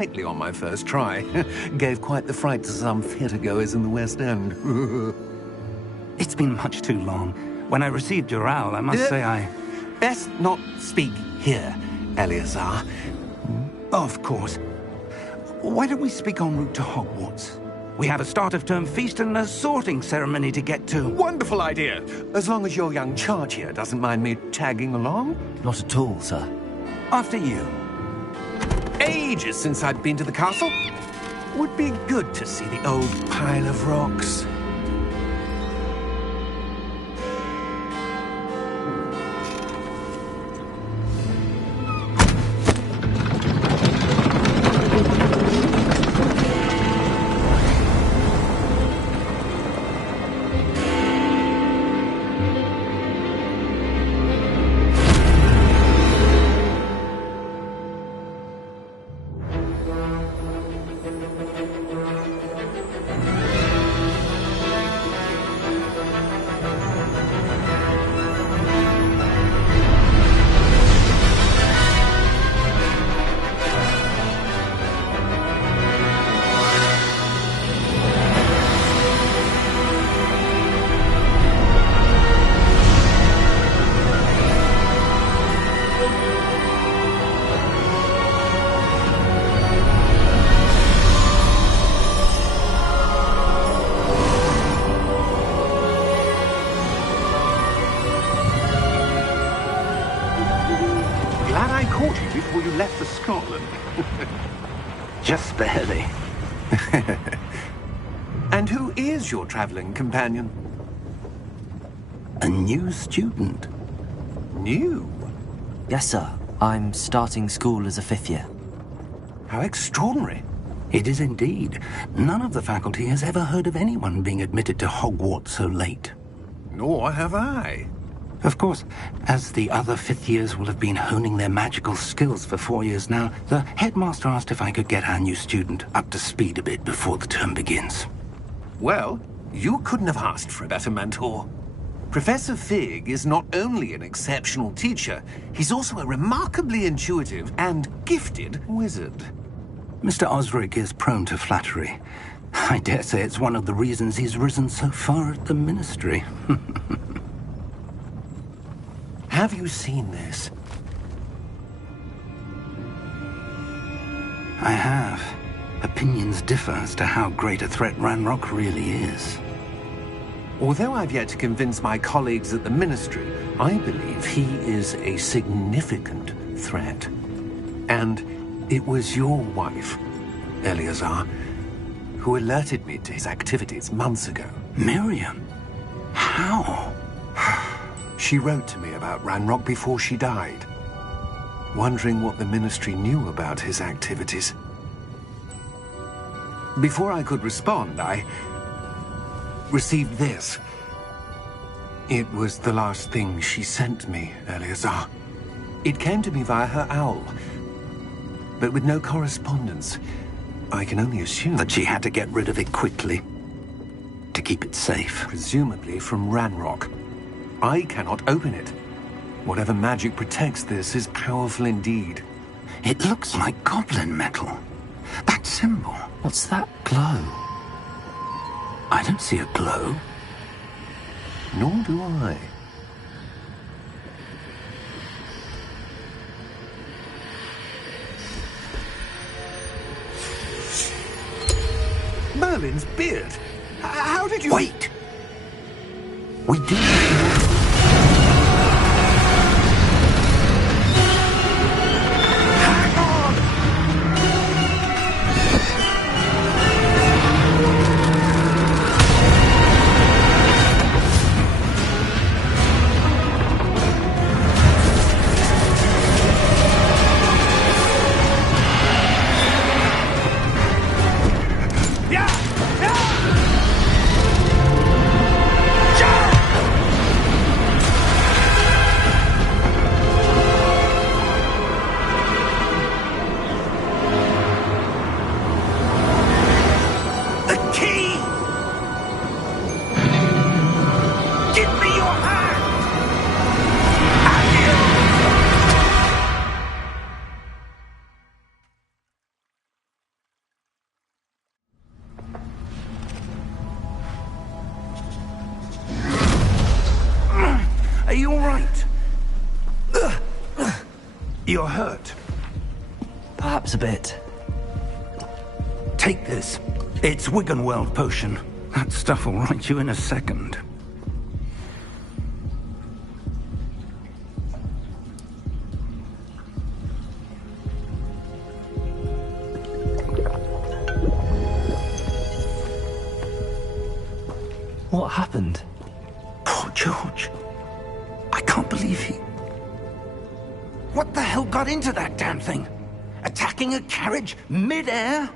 slightly on my first try. Gave quite the fright to some theatre-goers in the West End. It's been much too long. When I received your owl, I must say I... Best not speak here, Eleazar. Of course. Why don't we speak en route to Hogwarts? We have a start-of-term feast and a sorting ceremony to get to. Wonderful idea! As long as your young charge here doesn't mind me tagging along. Not at all, sir. After you. Ages since I'd been to the castle. Would be good to see the old pile of rocks. Glad I caught you before you left for Scotland. Just barely. And who is your travelling companion? A new student. New? Yes, sir. I'm starting school as a 5th year. How extraordinary. It is indeed. None of the faculty has ever heard of anyone being admitted to Hogwarts so late. Nor have I. Of course, as the other 5th years will have been honing their magical skills for 4 years now, the headmaster asked if I could get our new student up to speed a bit before the term begins. Well, you couldn't have asked for a better mentor. Professor Fig is not only an exceptional teacher, he's also a remarkably intuitive and gifted wizard. Mr. Osric is prone to flattery. I dare say it's one of the reasons he's risen so far at the ministry. Have you seen this? I have. Opinions differ as to how great a threat Ranrock really is. Although I've yet to convince my colleagues at the Ministry, I believe he is a significant threat. And it was your wife, Eleazar, who alerted me to his activities months ago. Miriam? How? She wrote to me about Ranrock before she died, wondering what the Ministry knew about his activities. Before I could respond, I received this. It was the last thing she sent me, Eleazar. It came to me via her owl, but with no correspondence. I can only assume that she had to get rid of it quickly, to keep it safe. Presumably from Ranrock. I cannot open it. Whatever magic protects this is powerful indeed. It looks like goblin metal. That symbol. What's that glow? I don't see a glow. Nor do I. Merlin's beard. How did you... Wait! We do... You're hurt. Perhaps a bit. Take this. It's Wiggenweld potion. That stuff will right you in a second. What happened? Poor George. I can't believe he... What the hell got into that damn thing? Attacking a carriage mid-air?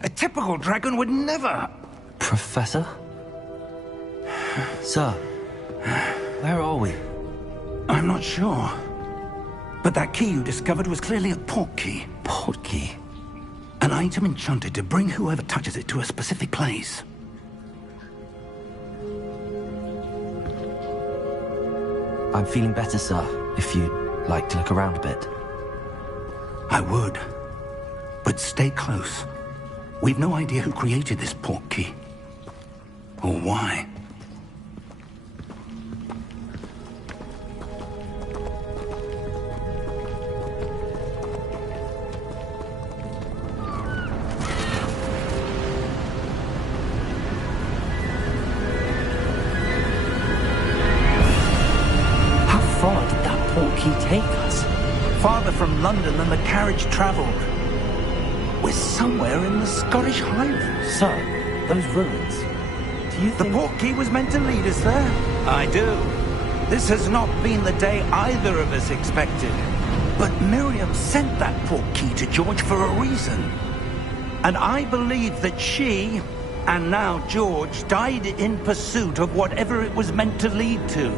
A typical dragon would never... Professor? Sir, where are we? I'm not sure. But that key you discovered was clearly a portkey. Portkey? An item enchanted to bring whoever touches it to a specific place. I'm feeling better, sir, if you'd like to look around a bit. I would. But stay close. We've no idea who created this portkey. Or why. How far did that portkey take us? Farther from London than the carriage travelled. We're somewhere in the Scottish Highlands. Sir, those ruins. Do you The think... portkey was meant to lead us there? I do. This has not been the day either of us expected. But Miriam sent that portkey to George for a reason. And I believe that she, and now George, died in pursuit of whatever it was meant to lead to.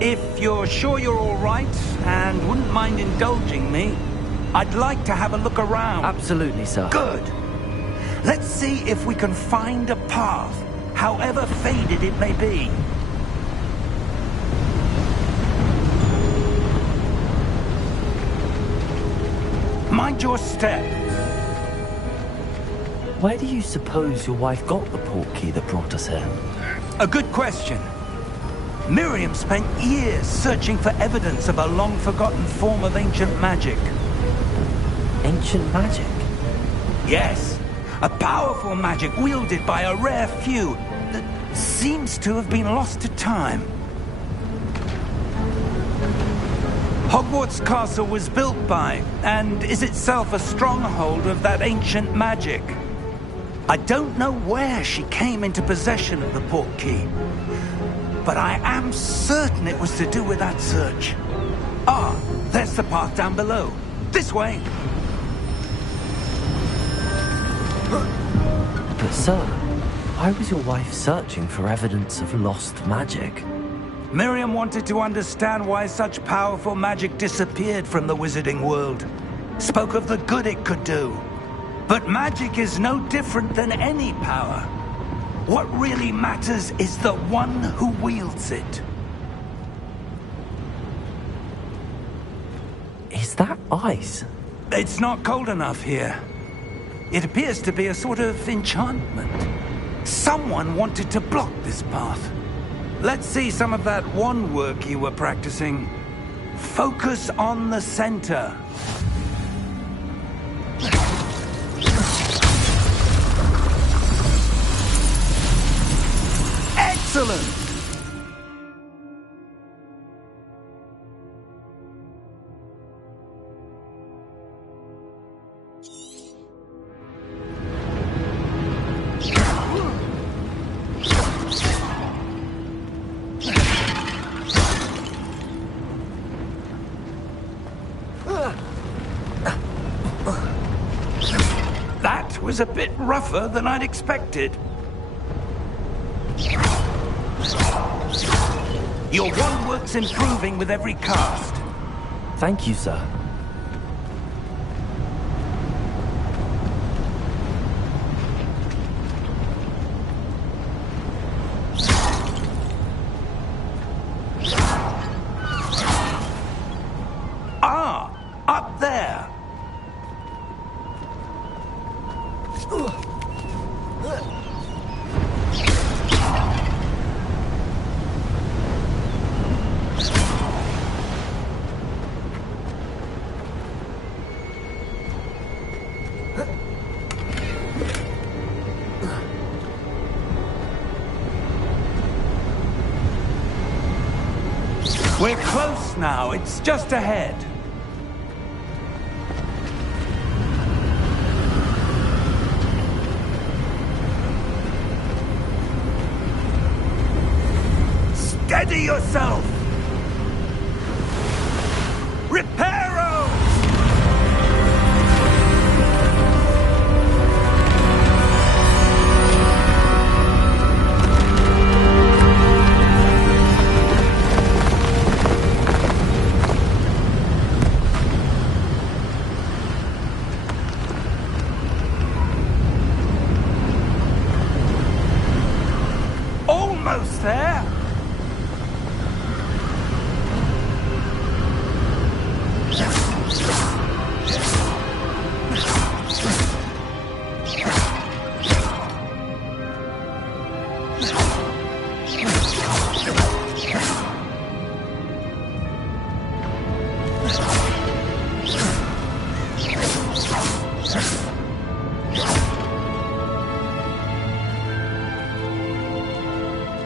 If you're sure you're all right, and wouldn't mind indulging me, I'd like to have a look around. Absolutely, sir. Good. Let's see if we can find a path, however faded it may be. Mind your step. Where do you suppose your wife got the portkey that brought us here? A good question. Miriam spent years searching for evidence of a long-forgotten form of ancient magic. Ancient magic? Yes, a powerful magic wielded by a rare few that seems to have been lost to time. Hogwarts Castle was built by, and is itself a stronghold of that ancient magic. I don't know where she came into possession of the portkey, but I am certain it was to do with that search. Ah, there's the path down below. This way. But sir, why was your wife searching for evidence of lost magic? Miriam wanted to understand why such powerful magic disappeared from the wizarding world. Spoke of the good it could do. But magic is no different than any power. What really matters is the one who wields it. Is that ice? It's not cold enough here. It appears to be a sort of enchantment. Someone wanted to block this path. Let's see some of that wand work you were practicing. Focus on the center. Excellent! That was a bit rougher than I'd expected. Your wand work's improving with every cast. Thank you, sir. Ah, up there. We're close now. It's just ahead. Steady yourself! Reparo! Almost there!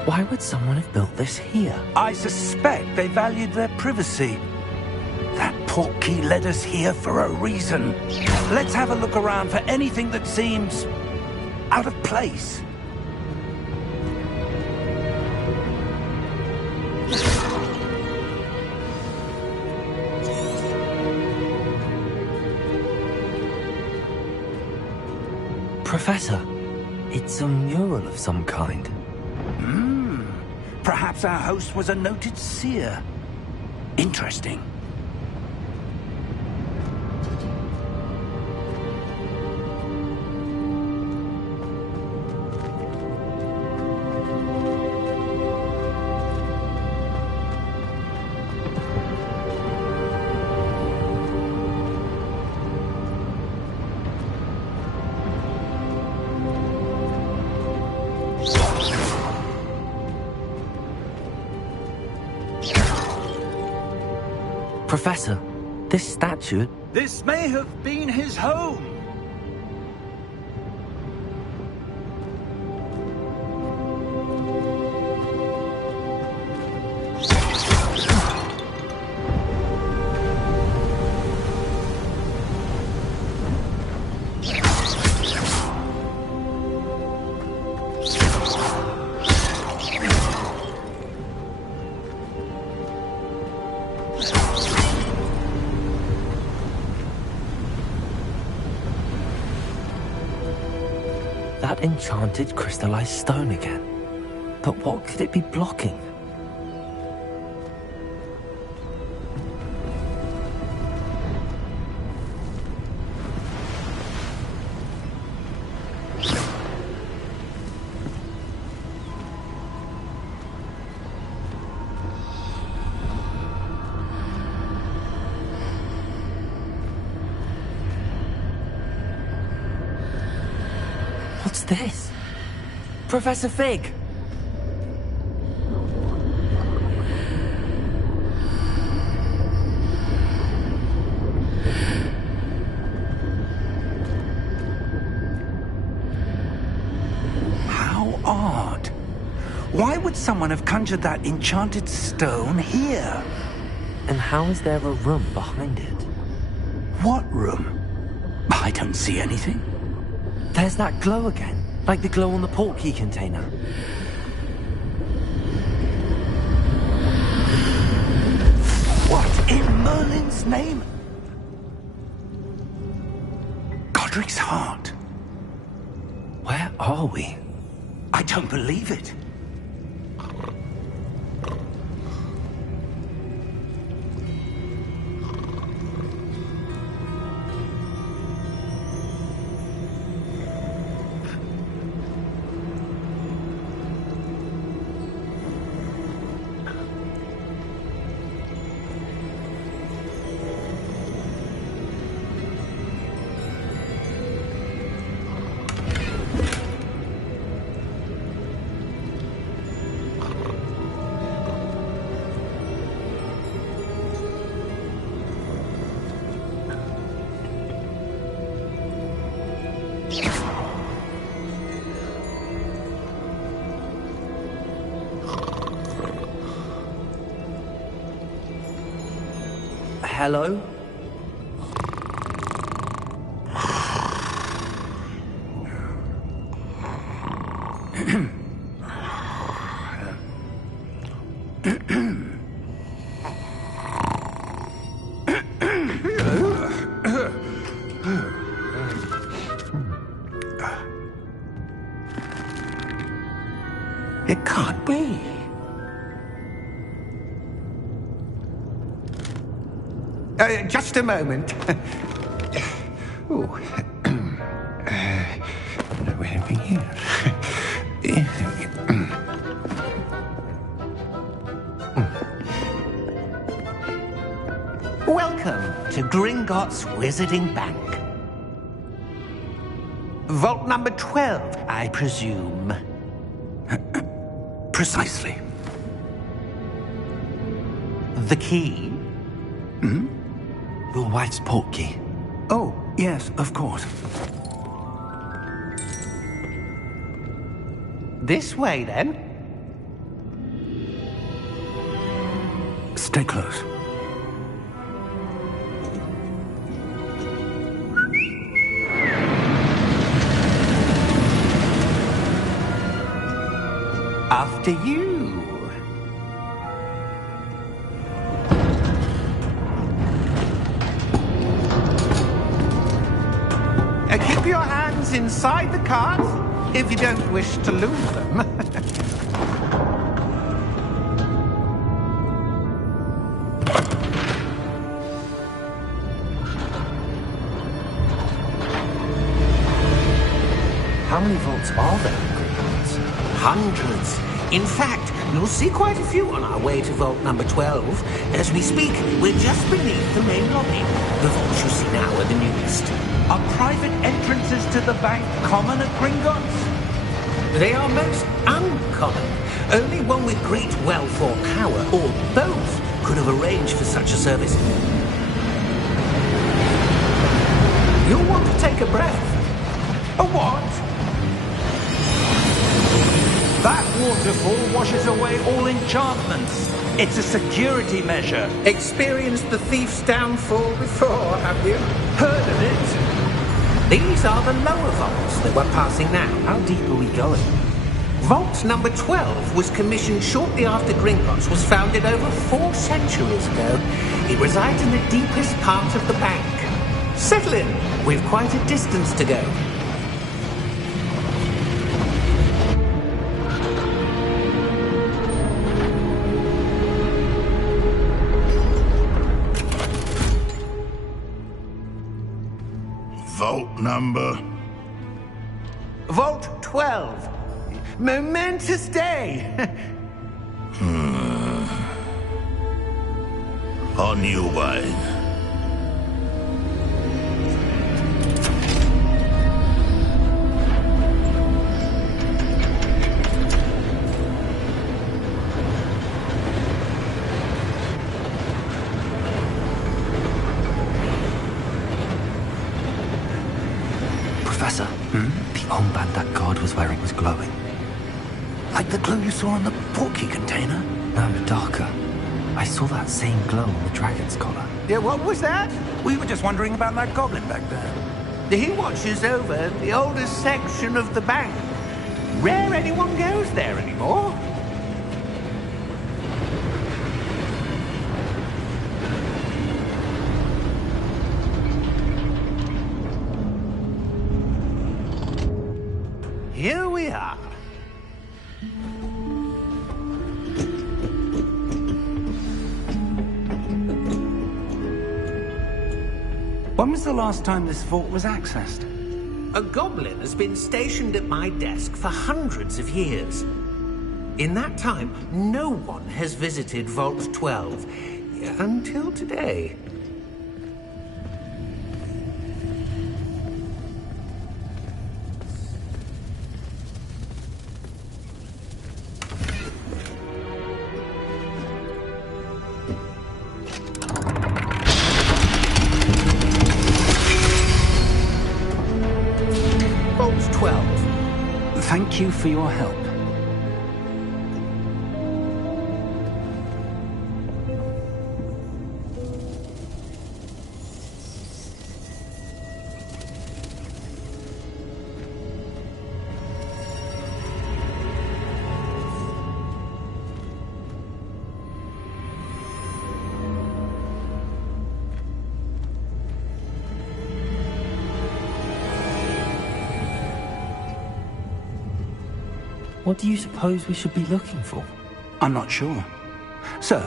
Why would someone have built this here? I suspect they valued their privacy. That portkey led us here for a reason. Let's have a look around for anything that seems out of place. Professor, it's a mural of some kind. Perhaps our host was a noted seer. Interesting. Professor, this statue... This may have been his home. That enchanted crystallized stone again. But what could it be blocking? What's this? Professor Fig! How odd. Why would someone have conjured that enchanted stone here? And how is there a room behind it? What room? I don't see anything. There's that glow again, like the glow on the portkey container. What in Merlin's name? Godric's heart. Where are we? I don't believe it. Hello? It can't be. Just a moment. Oh. Where are we here? Welcome to Gringotts Wizarding Bank. Vault number 12, I presume. Precisely. The key? Your wife's portkey. Oh, yes, of course. This way, then. Stay close. After you. Keep your hands inside the cart if you don't wish to lose them. How many vaults are there in Gringotts? Hundreds. In fact, you'll see quite a few on our way to vault number 12. As we speak, we're just beneath the main lobby. The vaults you see now are the newest. Are private entrances to the bank common at Gringotts? They are most uncommon. Only one with great wealth or power, or both, could have arranged for such a service. You'll want to take a breath. A what? That waterfall washes away all enchantments. It's a security measure. Experienced the thief's downfall before, have you? Heard of it? These are the lower vaults that we're passing now. How deep are we going? Vault number 12 was commissioned shortly after Gringotts was founded over 4 centuries ago. It resides in the deepest part of the bank. Settle in. We've quite a distance to go. Vault number? Vault 12. Momentous day. On you, Wayne. Professor, the armband that guard was wearing was glowing. Like the glow you saw on the portkey container? No, darker. I saw that same glow on the dragon's collar. Yeah, what was that? We were just wondering about that goblin back there. He watches over the oldest section of the bank. Rare anyone goes there anymore. Here we are. When was the last time this vault was accessed? A goblin has been stationed at my desk for hundreds of years. In that time, no one has visited Vault 12 until today. Vault 12. Thank you for your help. What do you suppose we should be looking for? I'm not sure. Sir,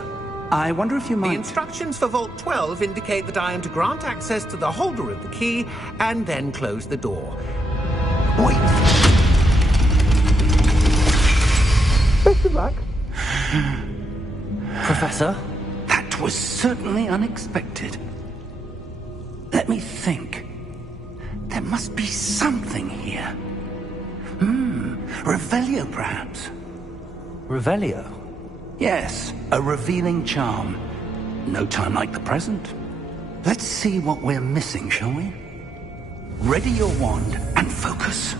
I wonder if you The might... instructions for Vault 12 indicate that I am to grant access to the holder of the key and then close the door. Wait! Best of luck. Professor? That was certainly unexpected. Let me think. There must be something here. Revelio, perhaps? Revelio? Yes, a revealing charm. No time like the present. Let's see what we're missing, shall we? Ready your wand and focus.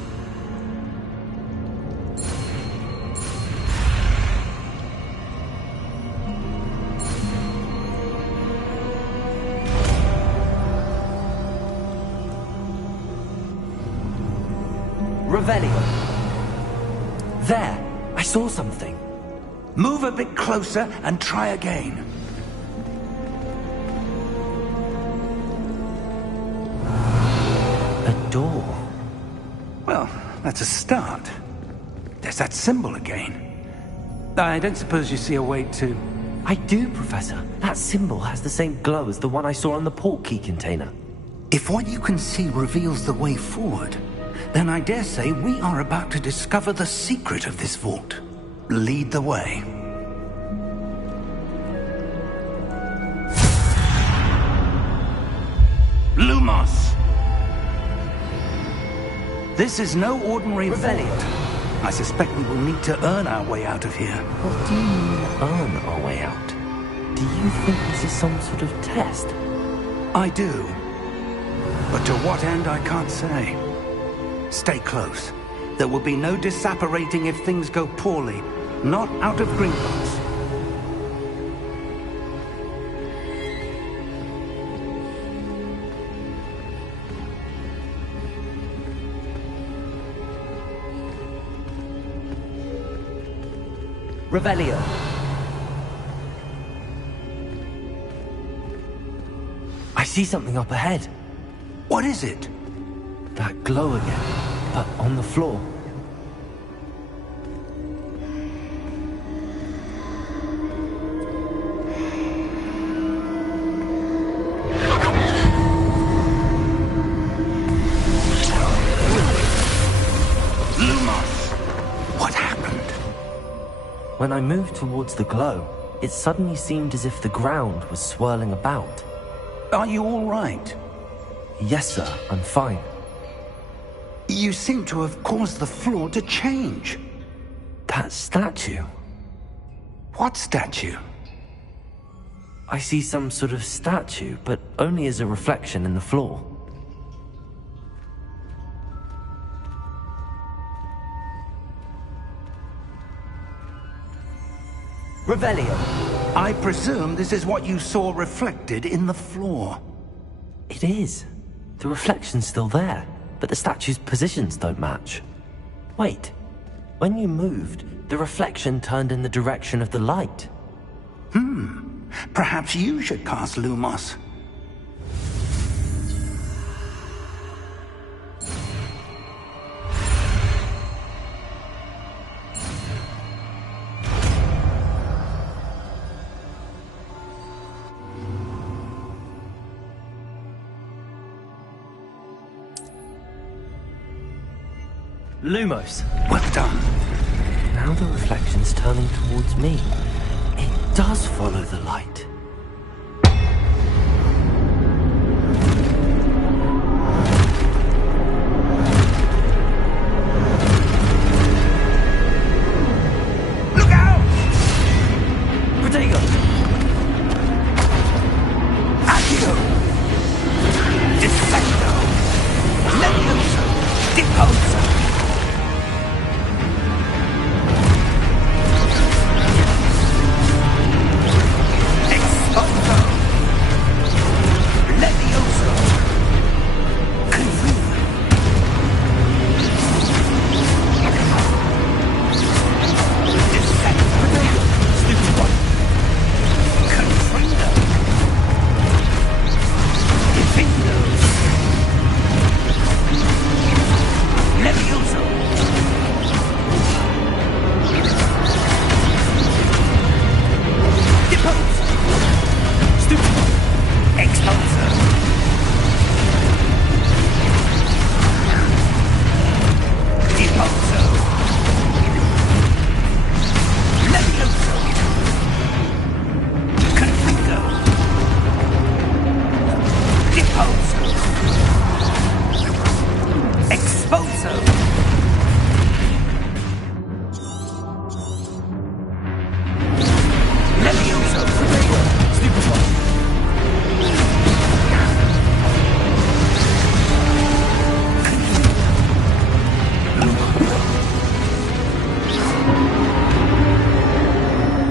Revelio. There! I saw something. Move a bit closer and try again. A door. Well, that's a start. There's that symbol again. I don't suppose you see a way to... I do, Professor. That symbol has the same glow as the one I saw on the portkey container. If what you can see reveals the way forward, then I dare say we are about to discover the secret of this vault. Lead the way. Lumos! This is no ordinary Revelio. vault. I suspect we will need to earn our way out of here. What do you mean, earn our way out? Do you think this is some sort of test? I do. But to what end, I can't say. Stay close. There will be no disapparating if things go poorly. Not out of Gringotts. Revelio. I see something up ahead. What is it? That glow again, but on the floor. Lumos! What happened? When I moved towards the glow, it suddenly seemed as if the ground was swirling about. Are you all right? Yes, sir, I'm fine. You seem to have caused the floor to change. That statue. What statue? I see some sort of statue, but only as a reflection in the floor. Revelio. I presume this is what you saw reflected in the floor. It is. The reflection's still there, but the statue's positions don't match. Wait. When you moved, the reflection turned in the direction of the light. Perhaps you should cast Lumos. Lumos. Well done. Now the reflection's turning towards me. It does follow the light. Look out! Protego! Accio! Defendo! Levioso! Deposa! suppose so. Levioso! Stupid one.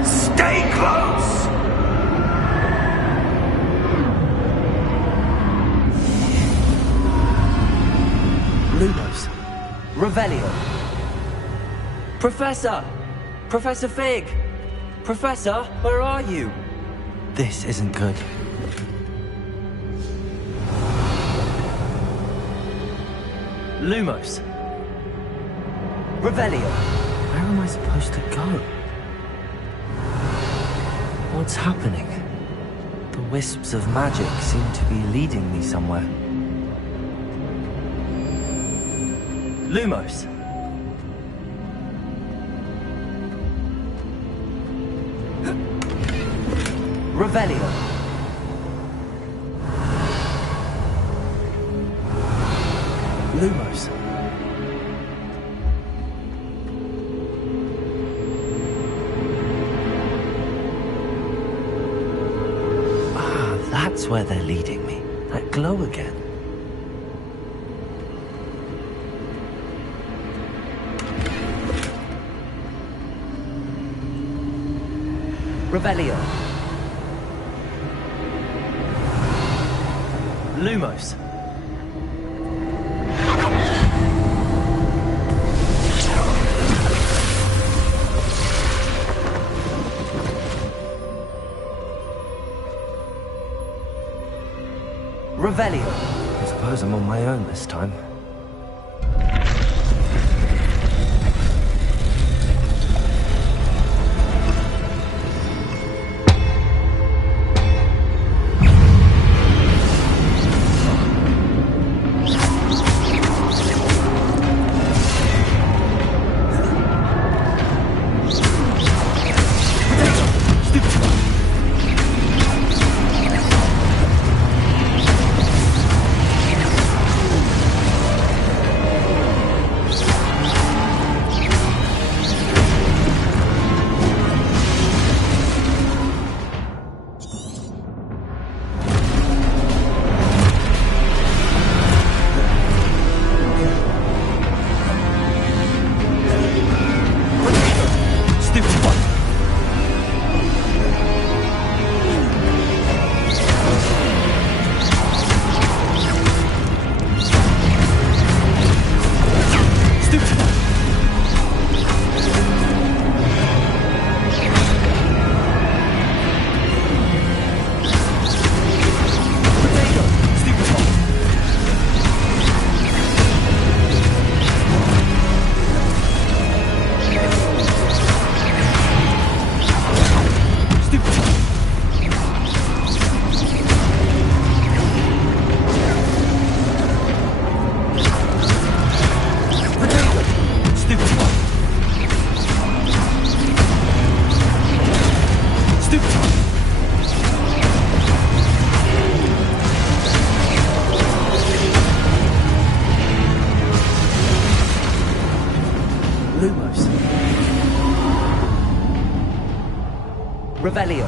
Stay close! Lumos. Revelio. Professor! Professor Fig! Professor, where are you? This isn't good. Lumos. Revelio. Where am I supposed to go? What's happening? The wisps of magic seem to be leading me somewhere. Lumos. Revelio. Lumos. Ah, that's where they're leading me. That glow again. Revelio. Lumos. Revelio. I suppose I'm on my own this time. Lumos. Revelio.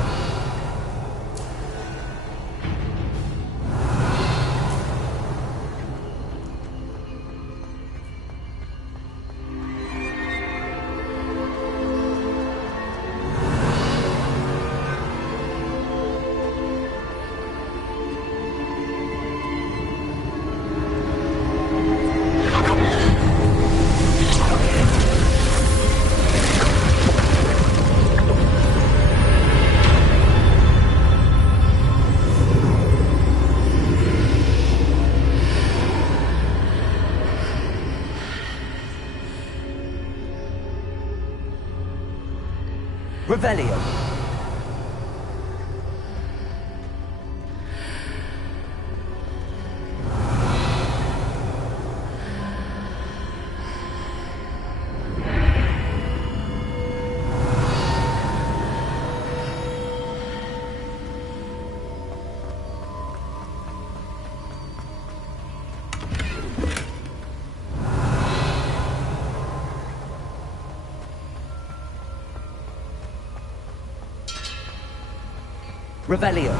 Revelio. Revelio.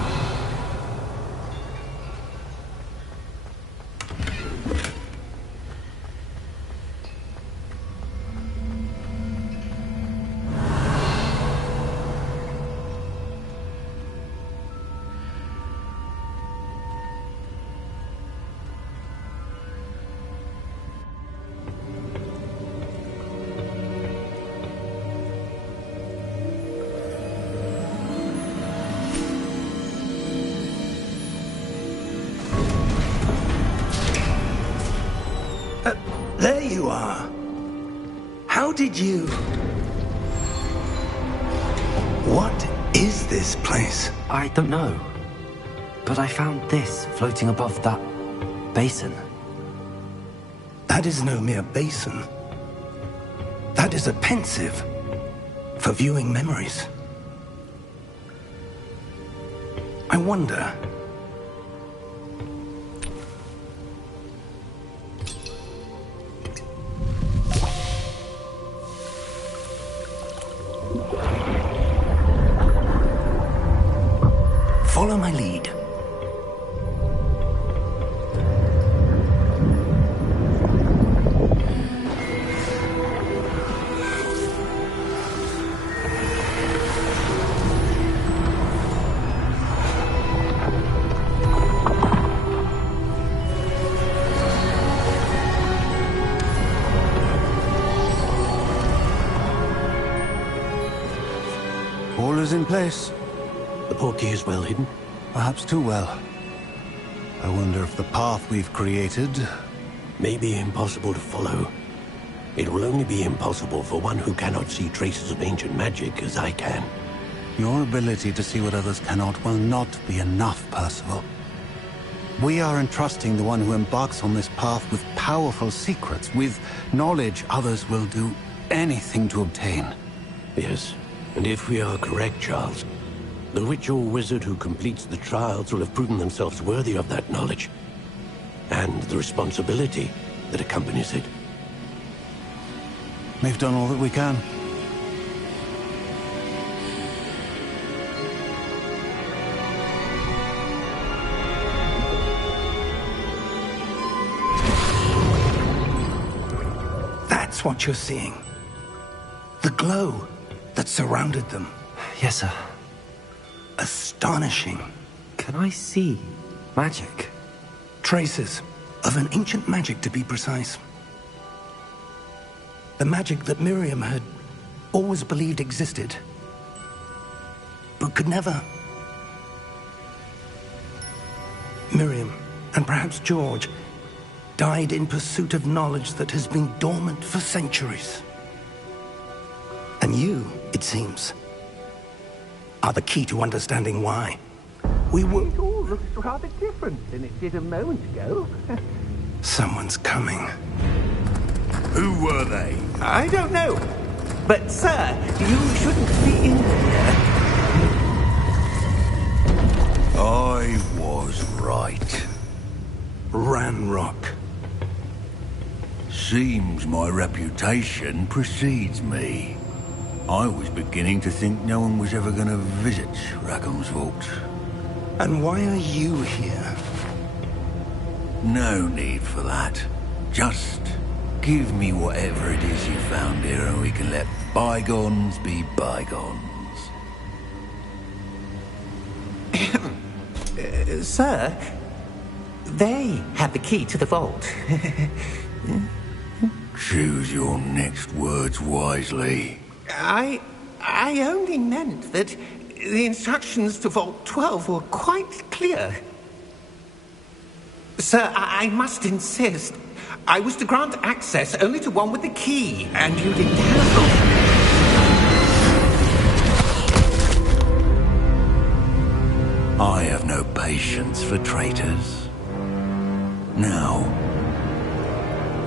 There you are. How did you... What is this place? I don't know. But I found this floating above that basin. That is no mere basin. That is a pensive for viewing memories. I wonder... Follow my lead. All is in place. The portkey is well hidden. Perhaps too well. I wonder if the path we've created... May be impossible to follow. It will only be impossible for one who cannot see traces of ancient magic as I can. Your ability to see what others cannot will not be enough, Percival. We are entrusting the one who embarks on this path with powerful secrets, with knowledge others will do anything to obtain. Yes, and if we are correct, Charles, the witch or wizard who completes the trials will have proven themselves worthy of that knowledge, and the responsibility that accompanies it. We've done all that we can. That's what you're seeing. The glow that surrounded them. Yes, sir. Astonishing. Can I see magic? Traces of an ancient magic, to be precise. The magic that Miriam had always believed existed, but could never. Miriam, and perhaps George, died in pursuit of knowledge that has been dormant for centuries. And you, it seems, are the key to understanding why. It all looks rather different than it did a moment ago. Someone's coming. Who were they? I don't know. But, sir, you shouldn't be in here. I was right. Ranrock. Seems my reputation precedes me. I was beginning to think no one was ever going to visit Rackham's Vault. And why are you here? No need for that. Just give me whatever it is you found here and we can let bygones be bygones. Sir, they have the key to the vault. Choose your next words wisely. I only meant that the instructions to Vault 12 were quite clear. Sir, I must insist. I was to grant access only to one with the key, and you didn't have I have no patience for traitors. Now,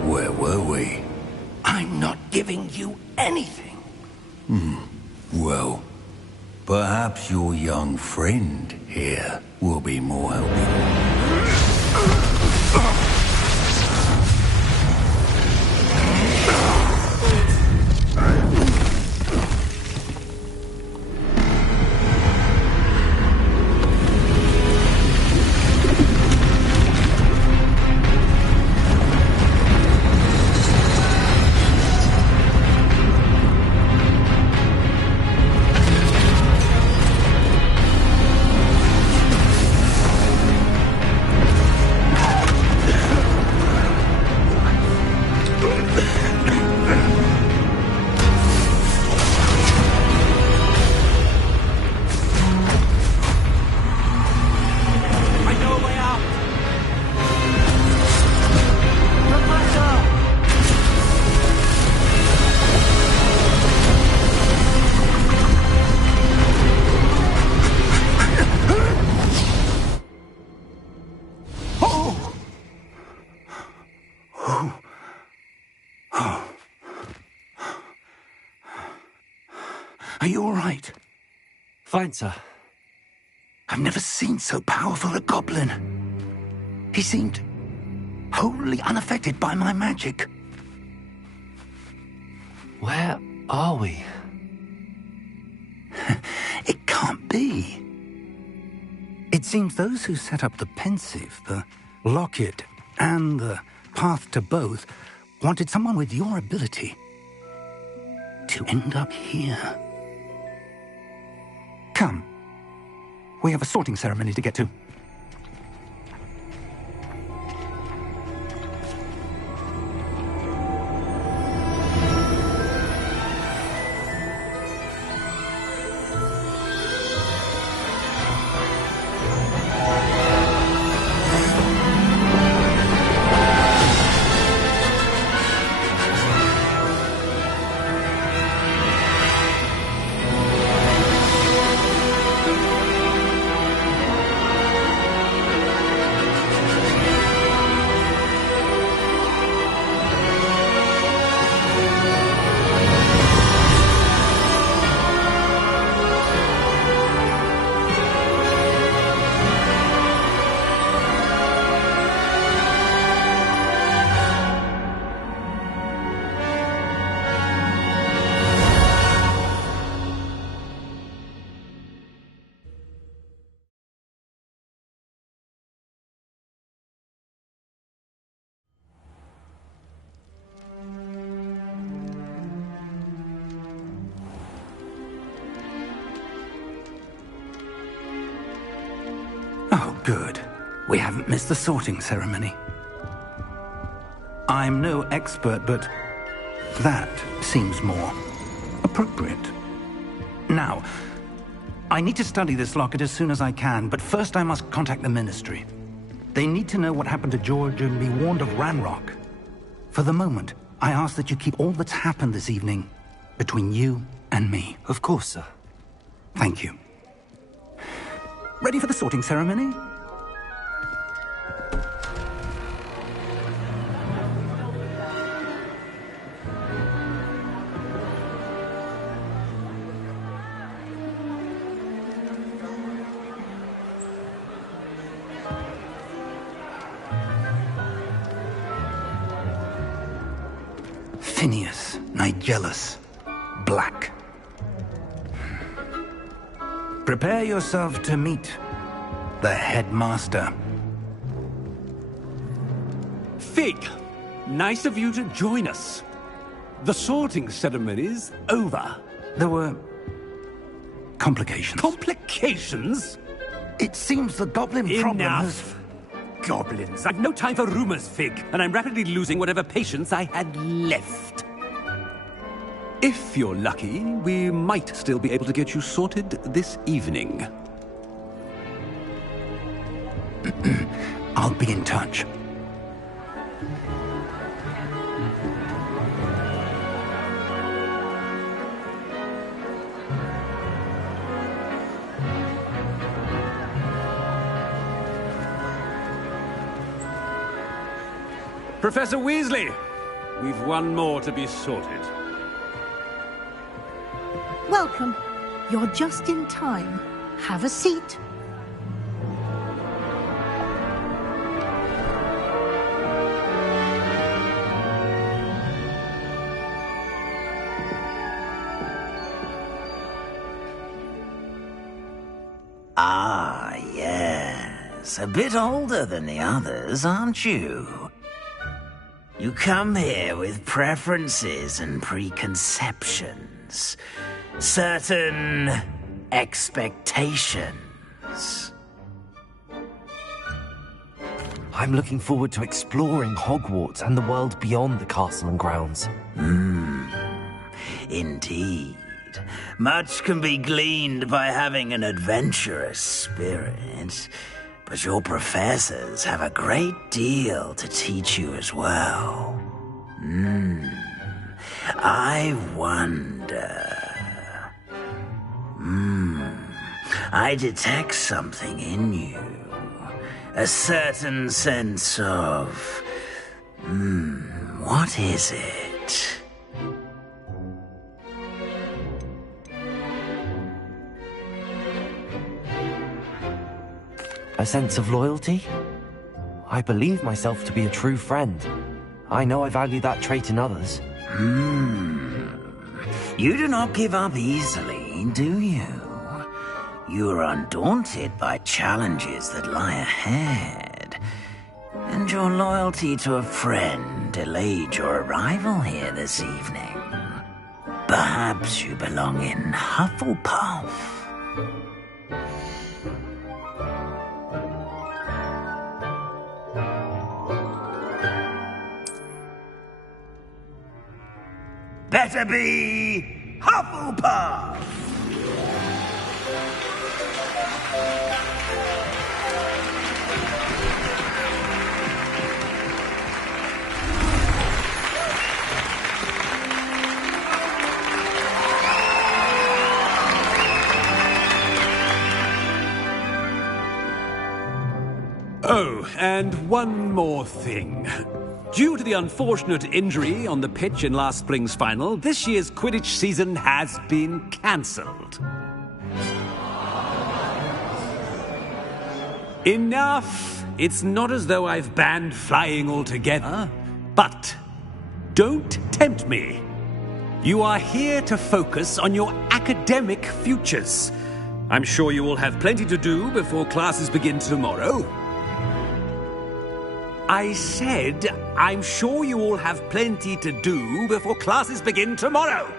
where were we? I'm not giving you anything. Well, perhaps your young friend here will be more helpful. Are you all right? Fine, sir. I've never seen so powerful a goblin. He seemed wholly unaffected by my magic. Where are we? It can't be. It seems those who set up the pensive, the locket, and the path to both wanted someone with your ability to end up here. Come. We have a sorting ceremony to get to. Oh, good. We haven't missed the sorting ceremony. I'm no expert, but that seems more appropriate. Now, I need to study this locket as soon as I can, but first I must contact the Ministry. They need to know what happened to George and be warned of Ranrock. For the moment, I ask that you keep all that's happened this evening between you and me. Of course, sir. Thank you. Ready for the sorting ceremony? Phineas, Nigellus, Black. Prepare yourself to meet the headmaster. Fig, nice of you to join us. The sorting ceremony's over. There were complications. Complications? It seems the goblin problem has... Enough. Goblins. I've no time for rumors, Fig, and I'm rapidly losing whatever patience I had left. If you're lucky, we might still be able to get you sorted this evening. I'll be in touch. Professor Weasley, we've one more to be sorted. Welcome. You're just in time. Have a seat. Ah, yes. A bit older than the others, aren't you? You come here with preferences and preconceptions. Certain expectations. I'm looking forward to exploring Hogwarts and the world beyond the castle and grounds. Indeed. Much can be gleaned by having an adventurous spirit, but your professors have a great deal to teach you as well. I wonder... I detect something in you. A certain sense of... what is it? A sense of loyalty? I believe myself to be a true friend. I know I value that trait in others. You do not give up easily, do you? You are undaunted by challenges that lie ahead. And your loyalty to a friend delayed your arrival here this evening. Perhaps you belong in Hufflepuff. Better be Hufflepuff! Oh, and one more thing. Due to the unfortunate injury on the pitch in last spring's final, this year's Quidditch season has been cancelled. Enough! It's not as though I've banned flying altogether. But don't tempt me. You are here to focus on your academic futures. I'm sure you will have plenty to do before classes begin tomorrow. I said, I'm sure you all have plenty to do before classes begin tomorrow.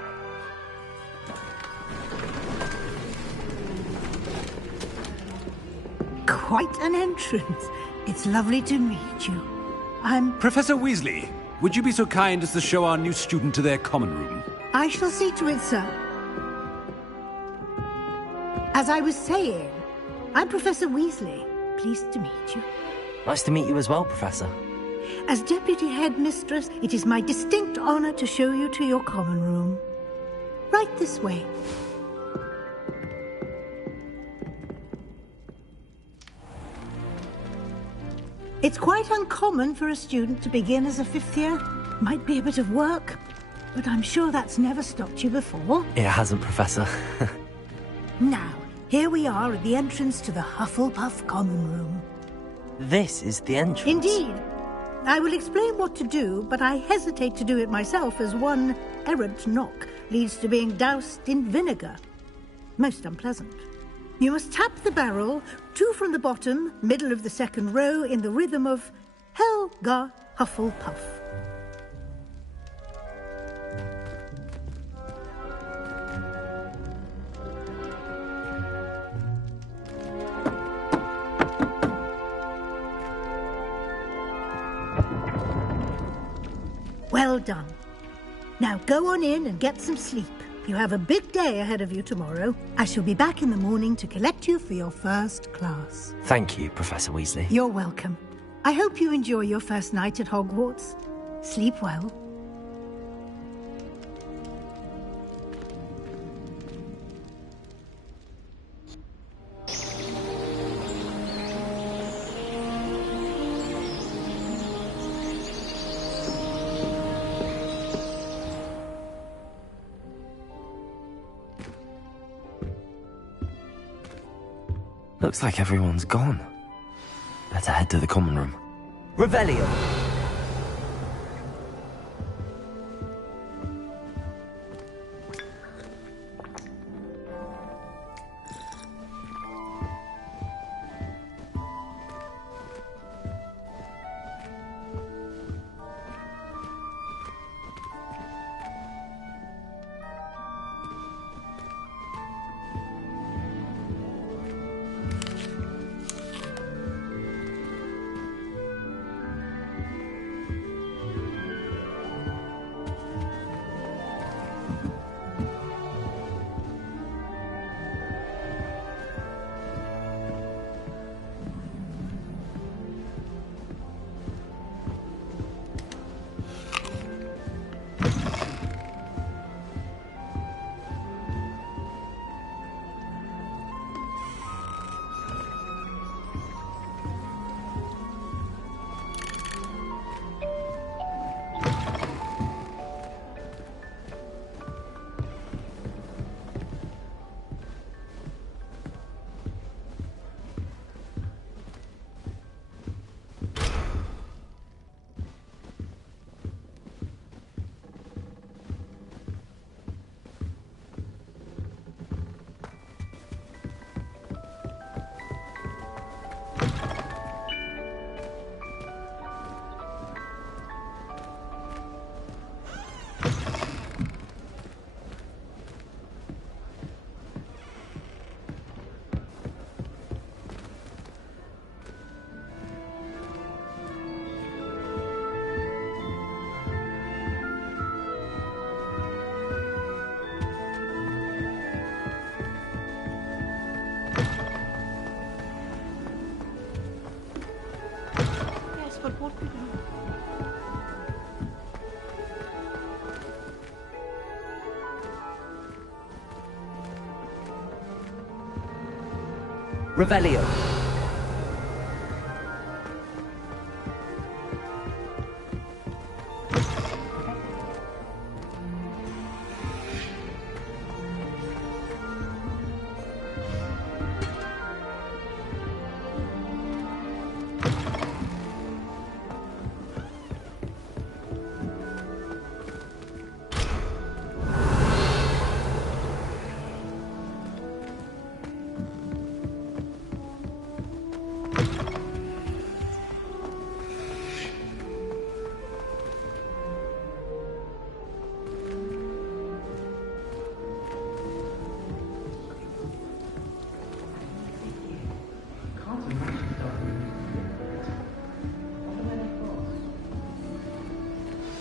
Quite an entrance. It's lovely to meet you. I'm... Professor Weasley, would you be so kind as to show our new student to their common room? I shall see to it, sir. As I was saying, I'm Professor Weasley. Pleased to meet you. Nice to meet you as well, Professor. As Deputy Headmistress, it is my distinct honor to show you to your common room. Right this way. It's quite uncommon for a student to begin as a fifth year. Might be a bit of work, but I'm sure that's never stopped you before. It hasn't, Professor. Now, here we are at the entrance to the Hufflepuff common room. This is the entrance. Indeed. I will explain what to do, but I hesitate to do it myself as one errant knock leads to being doused in vinegar. Most unpleasant. You must tap the barrel, 2 from the bottom, middle of the second row, in the rhythm of Helga Hufflepuff. Well done. Now go on in and get some sleep. You have a big day ahead of you tomorrow. I shall be back in the morning to collect you for your first class. Thank you, Professor Weasley. You're welcome. I hope you enjoy your first night at Hogwarts. Sleep well. Looks like everyone's gone. Better head to the common room. Revelio! Revelio.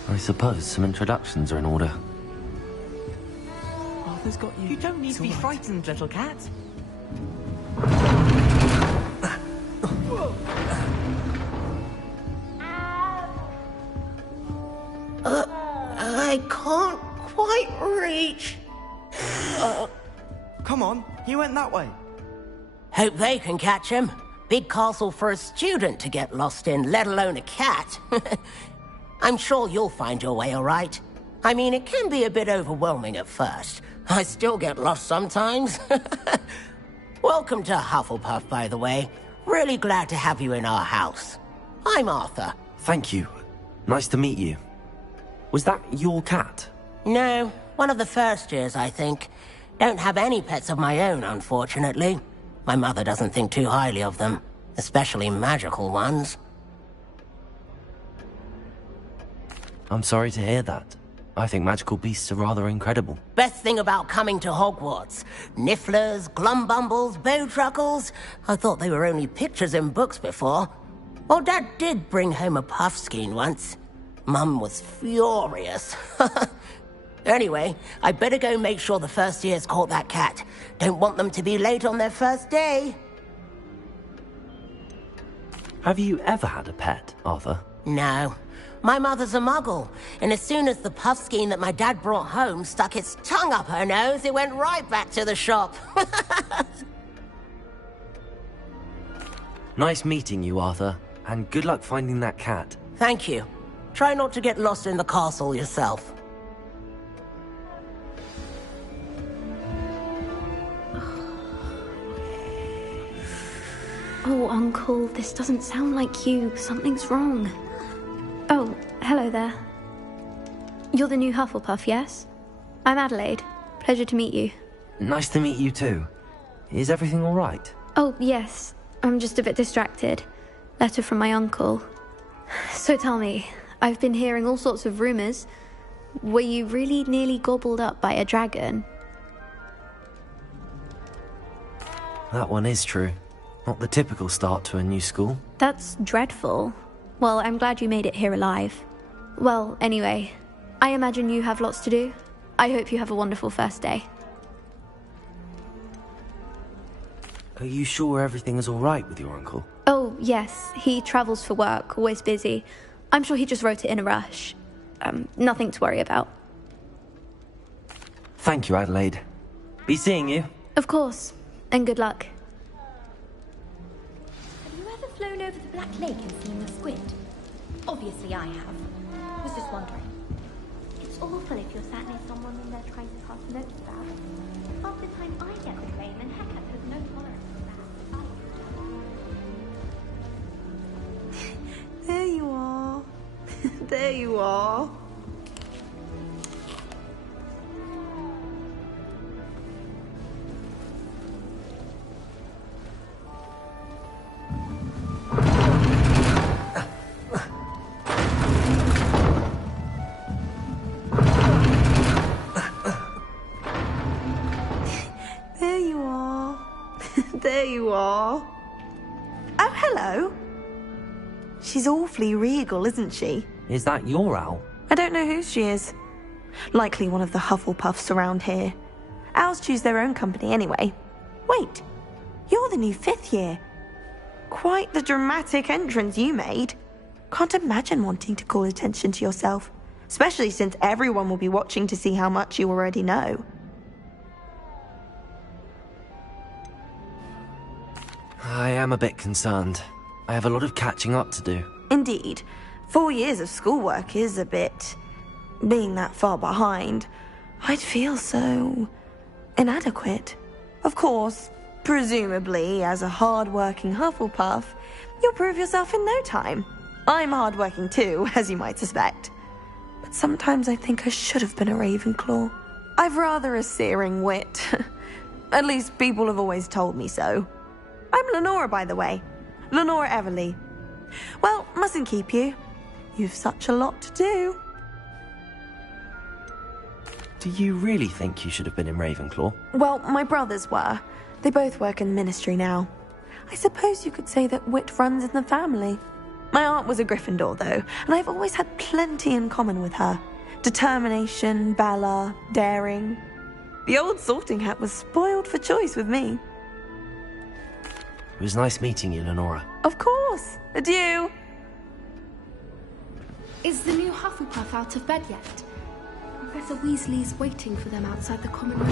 I suppose some introductions are in order. Arthur's got you. You don't need to be frightened, little cat. I can't quite reach. Come on, you went that way. Hope they can catch him. Big castle for a student to get lost in, let alone a cat. I'm sure you'll find your way all right. I mean, it can be a bit overwhelming at first. I still get lost sometimes. Welcome to Hufflepuff, by the way. Really glad to have you in our house. I'm Arthur. Thank you. Nice to meet you. Was that your cat? No, one of the first years, I think. Don't have any pets of my own, unfortunately. My mother doesn't think too highly of them, especially magical ones. I'm sorry to hear that. I think magical beasts are rather incredible. Best thing about coming to Hogwarts. Nifflers, glumbumbles, bowtruckles. I thought they were only pictures in books before. Well, Dad did bring home a puffskein once. Mum was furious. Anyway, I better go make sure the first years caught that cat. Don't want them to be late on their first day. Have you ever had a pet, Arthur? No. My mother's a muggle, and as soon as the puffskein that my dad brought home stuck its tongue up her nose, it went right back to the shop. Nice meeting you, Arthur, and good luck finding that cat. Thank you. Try not to get lost in the castle yourself. Oh, Uncle, this doesn't sound like you. Something's wrong. Oh, hello there. You're the new Hufflepuff, yes? I'm Adelaide. Pleasure to meet you. Nice to meet you too. Is everything all right? Oh, yes. I'm just a bit distracted. Letter from my uncle. So tell me, I've been hearing all sorts of rumors. Were you really nearly gobbled up by a dragon? That one is true. Not the typical start to a new school. That's dreadful. Well, I'm glad you made it here alive. Well, anyway, I imagine you have lots to do. I hope you have a wonderful first day. Are you sure everything is all right with your uncle? Oh, yes. He travels for work, always busy. I'm sure he just wrote it in a rush. Nothing to worry about. Thank you, Adelaide. Be seeing you. Of course. And good luck. Have you ever flown over the Black Lake and seen the squid? Obviously I have. Was just wondering. It's awful if you're sat near someone and they're trying to pass notes about. Half the time I get the blame and Hecate has no tolerance for that. There you are. There you are. There you are. There you are. Oh, hello. She's awfully regal, isn't she? Is that your owl? I don't know who she is. Likely one of the Hufflepuffs around here. Owls choose their own company anyway. Wait, you're the new 5th year. Quite the dramatic entrance you made. Can't imagine wanting to call attention to yourself, especially since everyone will be watching to see how much you already know. I am a bit concerned. I have a lot of catching up to do. Indeed. 4 years of schoolwork is a bit... Being that far behind, I'd feel so... inadequate. Of course, presumably, as a hard-working Hufflepuff, you'll prove yourself in no time. I'm hard-working too, as you might suspect. But sometimes I think I should have been a Ravenclaw. I've rather a searing wit. At least people have always told me so. I'm Lenora, by the way. Lenora Everly. Well, mustn't keep you. You've such a lot to do. Do you really think you should have been in Ravenclaw? Well, my brothers were. They both work in the ministry now. I suppose you could say that wit runs in the family. My aunt was a Gryffindor, though, and I've always had plenty in common with her. Determination, valor, daring. The old sorting hat was spoiled for choice with me. It was nice meeting you, Lenora. Of course. Adieu. Is the new Hufflepuff out of bed yet? Professor Weasley's waiting for them outside the common room.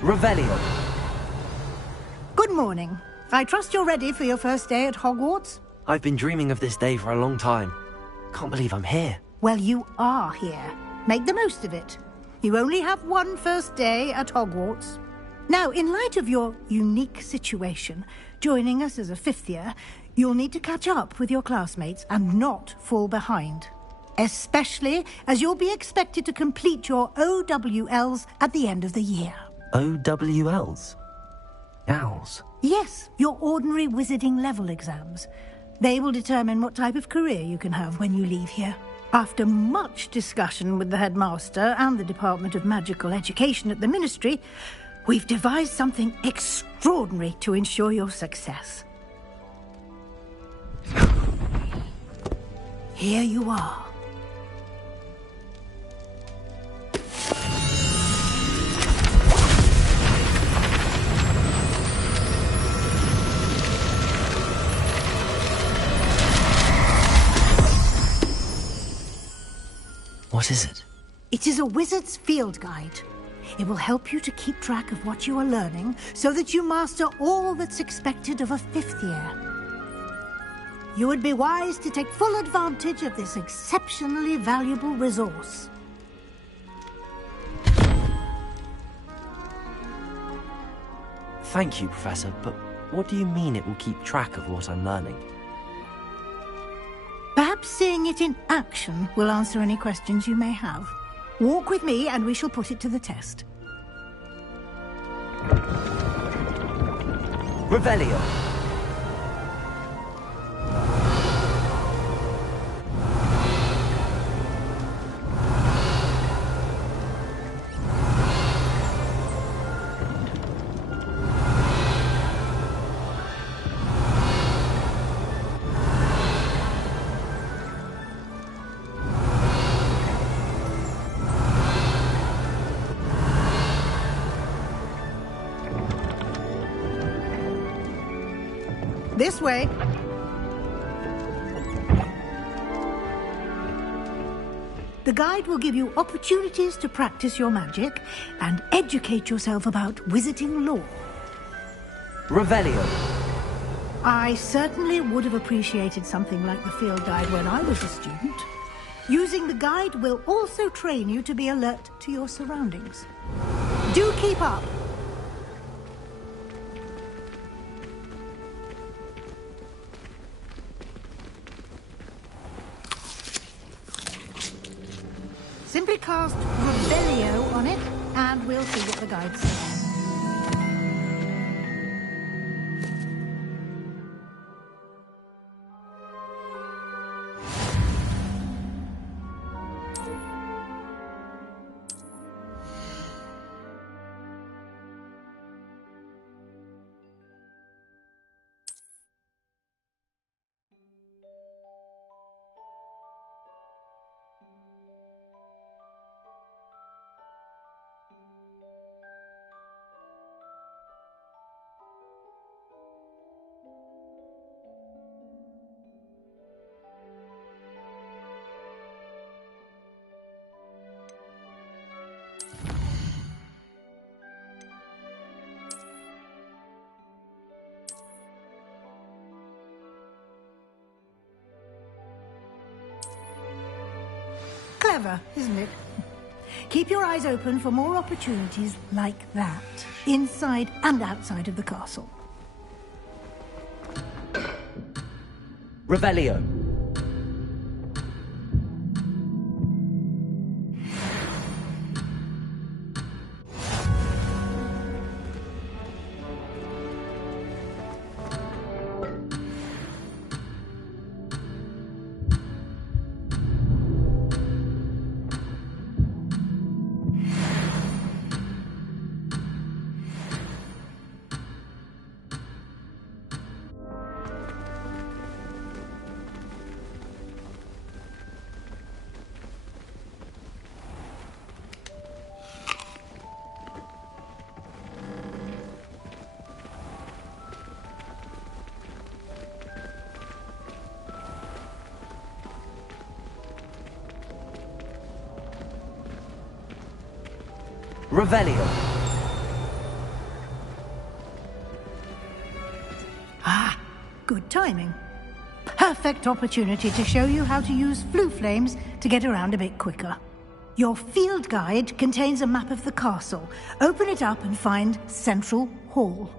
Revelio. Good morning. I trust you're ready for your first day at Hogwarts? I've been dreaming of this day for a long time. Can't believe I'm here. Well, you are here. Make the most of it. You only have one first day at Hogwarts. Now, in light of your unique situation, joining us as a fifth year, you'll need to catch up with your classmates and not fall behind. Especially as you'll be expected to complete your OWLs at the end of the year. OWLs? Owls? Yes, your ordinary wizarding level exams. They will determine what type of career you can have when you leave here. After much discussion with the headmaster and the Department of Magical Education at the Ministry, we've devised something extraordinary to ensure your success. Here you are. What is it? It is a wizard's field guide. It will help you to keep track of what you are learning so that you master all that's expected of a fifth year. You would be wise to take full advantage of this exceptionally valuable resource. Thank you, Professor, but what do you mean it will keep track of what I'm learning? Perhaps seeing it in action will answer any questions you may have. Walk with me and we shall put it to the test. Revelio. This way. The guide will give you opportunities to practice your magic and educate yourself about wizarding lore. Revelio. I certainly would have appreciated something like the field guide when I was a student. Using the guide will also train you to be alert to your surroundings. Do keep up. Simply cast Revelio on it, and we'll see what the guide says. Clever, isn't it? Keep your eyes open for more opportunities like that, inside and outside of the castle. Revelio. Revelio. Ah, good timing. Perfect opportunity to show you how to use flue flames to get around a bit quicker. Your field guide contains a map of the castle. Open it up and find Central Hall.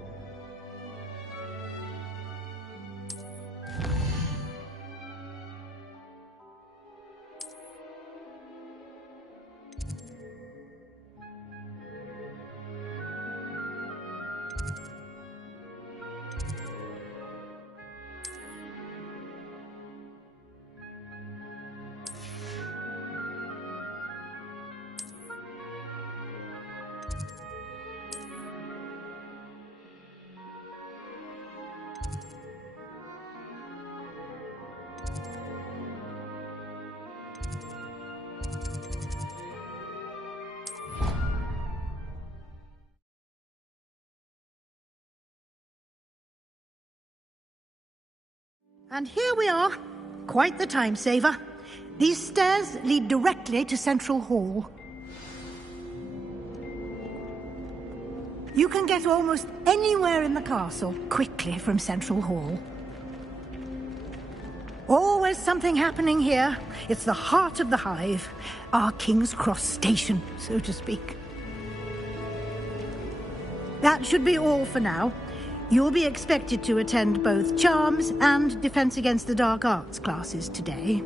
And here we are. Quite the time saver. These stairs lead directly to Central Hall. You can get almost anywhere in the castle quickly from Central Hall. Always something happening here. It's the heart of the hive. Our King's Cross station, so to speak. That should be all for now. You'll be expected to attend both Charms and Defense Against the Dark Arts classes today.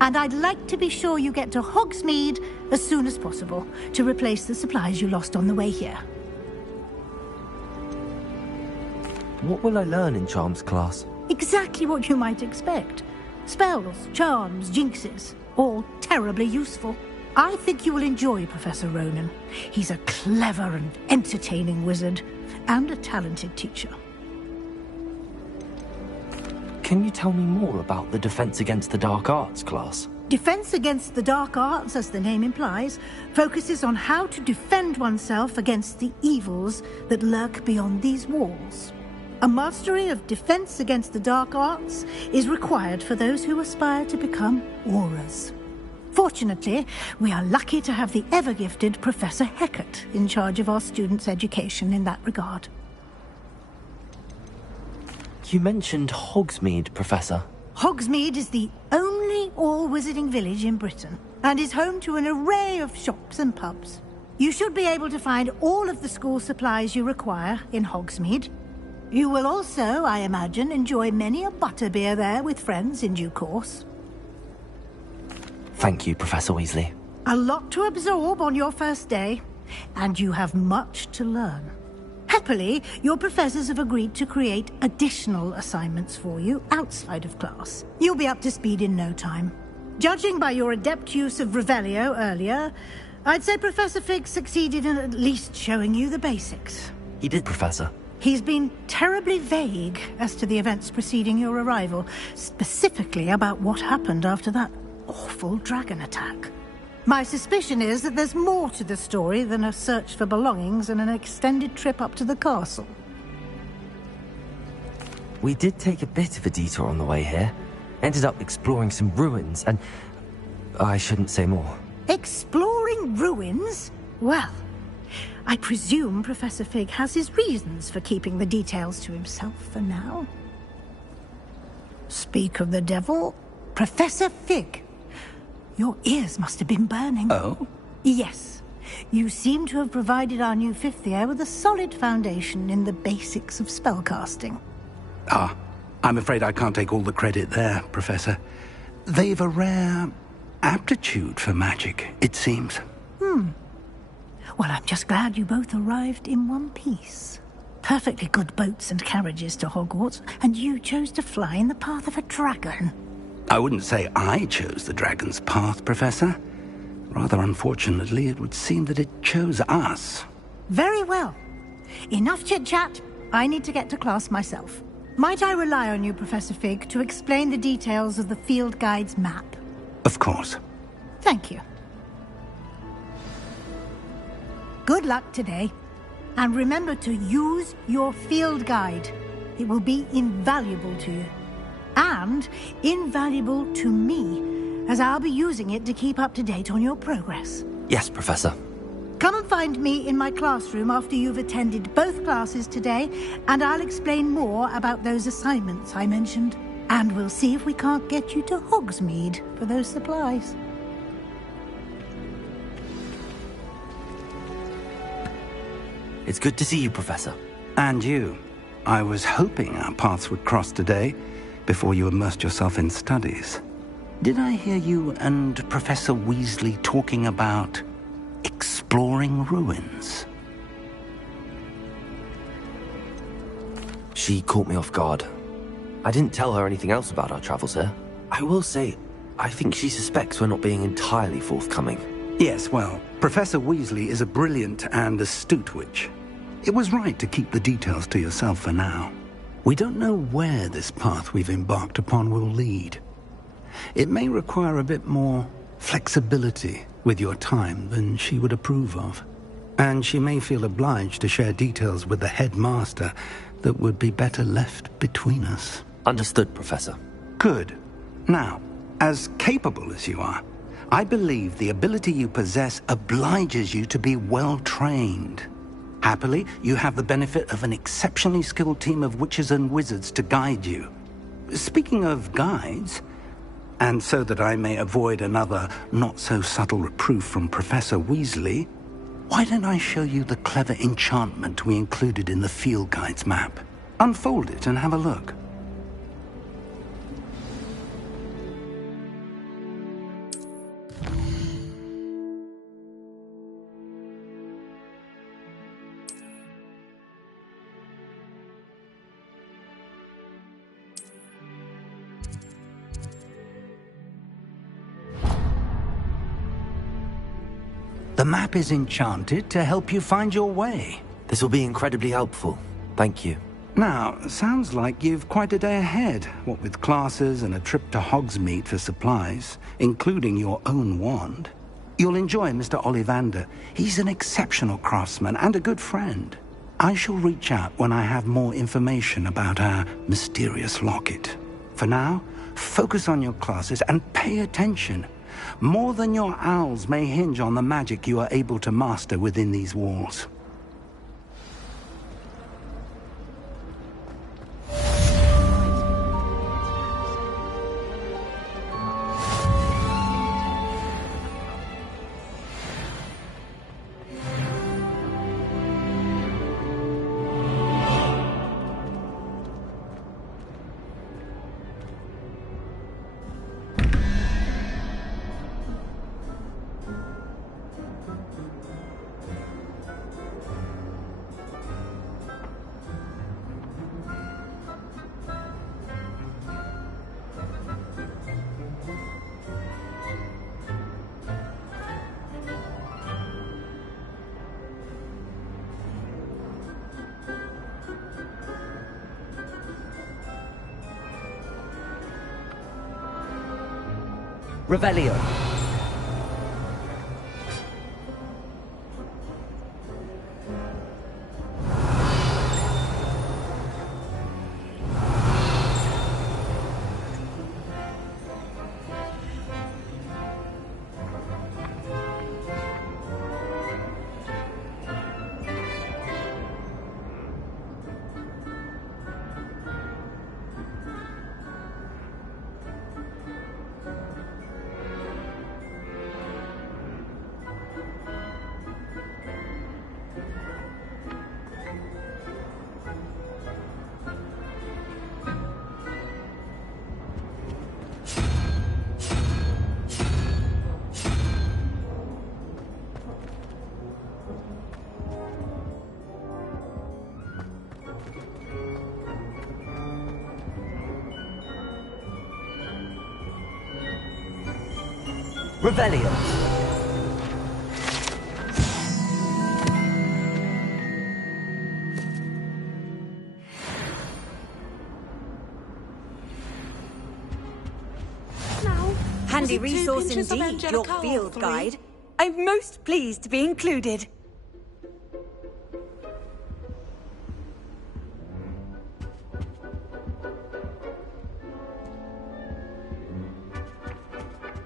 And I'd like to be sure you get to Hogsmeade as soon as possible to replace the supplies you lost on the way here. What will I learn in Charms class? Exactly what you might expect. Spells, charms, jinxes, all terribly useful. I think you will enjoy Professor Ronan. He's a clever and entertaining wizard, and a talented teacher. Can you tell me more about the Defense Against the Dark Arts class? Defense Against the Dark Arts, as the name implies, focuses on how to defend oneself against the evils that lurk beyond these walls. A mastery of Defense Against the Dark Arts is required for those who aspire to become Aurors. Fortunately, we are lucky to have the ever-gifted Professor Hecat in charge of our students' education in that regard. You mentioned Hogsmeade, Professor. Hogsmeade is the only all-wizarding village in Britain, and is home to an array of shops and pubs. You should be able to find all of the school supplies you require in Hogsmeade. You will also, I imagine, enjoy many a butterbeer there with friends in due course. Thank you, Professor Weasley. A lot to absorb on your first day, and you have much to learn. Happily, your professors have agreed to create additional assignments for you outside of class. You'll be up to speed in no time. Judging by your adept use of Revelio earlier, I'd say Professor Fig succeeded in at least showing you the basics. He did, Professor. He's been terribly vague as to the events preceding your arrival, specifically about what happened after that awful dragon attack. My suspicion is that there's more to the story than a search for belongings and an extended trip up to the castle. We did take a bit of a detour on the way here. Ended up exploring some ruins and... I shouldn't say more. Exploring ruins? Well, I presume Professor Fig has his reasons for keeping the details to himself for now. Speak of the devil, Professor Fig. Your ears must have been burning. Oh? Yes. You seem to have provided our new fifth year with a solid foundation in the basics of spellcasting. Ah, I'm afraid I can't take all the credit there, Professor. They've a rare aptitude for magic, it seems. Well, I'm just glad you both arrived in one piece. Perfectly good boats and carriages to Hogwarts, and you chose to fly in the path of a dragon. I wouldn't say I chose the dragon's path, Professor. Rather unfortunately, it would seem that it chose us. Very well. Enough chit-chat. I need to get to class myself. Might I rely on you, Professor Fig, to explain the details of the field guide's map? Of course. Thank you. Good luck today. And remember to use your field guide. It will be invaluable to you. And invaluable to me, as I'll be using it to keep up to date on your progress. Yes, Professor. Come and find me in my classroom after you've attended both classes today, and I'll explain more about those assignments I mentioned. And we'll see if we can't get you to Hogsmeade for those supplies. It's good to see you, Professor. And you. I was hoping our paths would cross today, before you immersed yourself in studies. Did I hear you and Professor Weasley talking about exploring ruins? She caught me off guard. I didn't tell her anything else about our travels here. I will say, I think she suspects we're not being entirely forthcoming. Yes, well, Professor Weasley is a brilliant and astute witch. It was right to keep the details to yourself for now. We don't know where this path we've embarked upon will lead. It may require a bit more flexibility with your time than she would approve of. And she may feel obliged to share details with the headmaster that would be better left between us. Understood, Professor. Good. Now, as capable as you are, I believe the ability you possess obliges you to be well-trained. Happily, you have the benefit of an exceptionally skilled team of witches and wizards to guide you. Speaking of guides, and so that I may avoid another not-so-subtle reproof from Professor Weasley, why don't I show you the clever enchantment we included in the field guide's map? Unfold it and have a look. The map is enchanted to help you find your way. This will be incredibly helpful. Thank you. Now, sounds like you've quite a day ahead, what with classes and a trip to Hogsmeade for supplies, including your own wand. You'll enjoy Mr. Ollivander. He's an exceptional craftsman and a good friend. I shall reach out when I have more information about our mysterious locket. For now, focus on your classes and pay attention. More than your owls may hinge on the magic you are able to master within these walls. Revelio. Revelio. Handy resource indeed, your field guide. I'm most pleased to be included.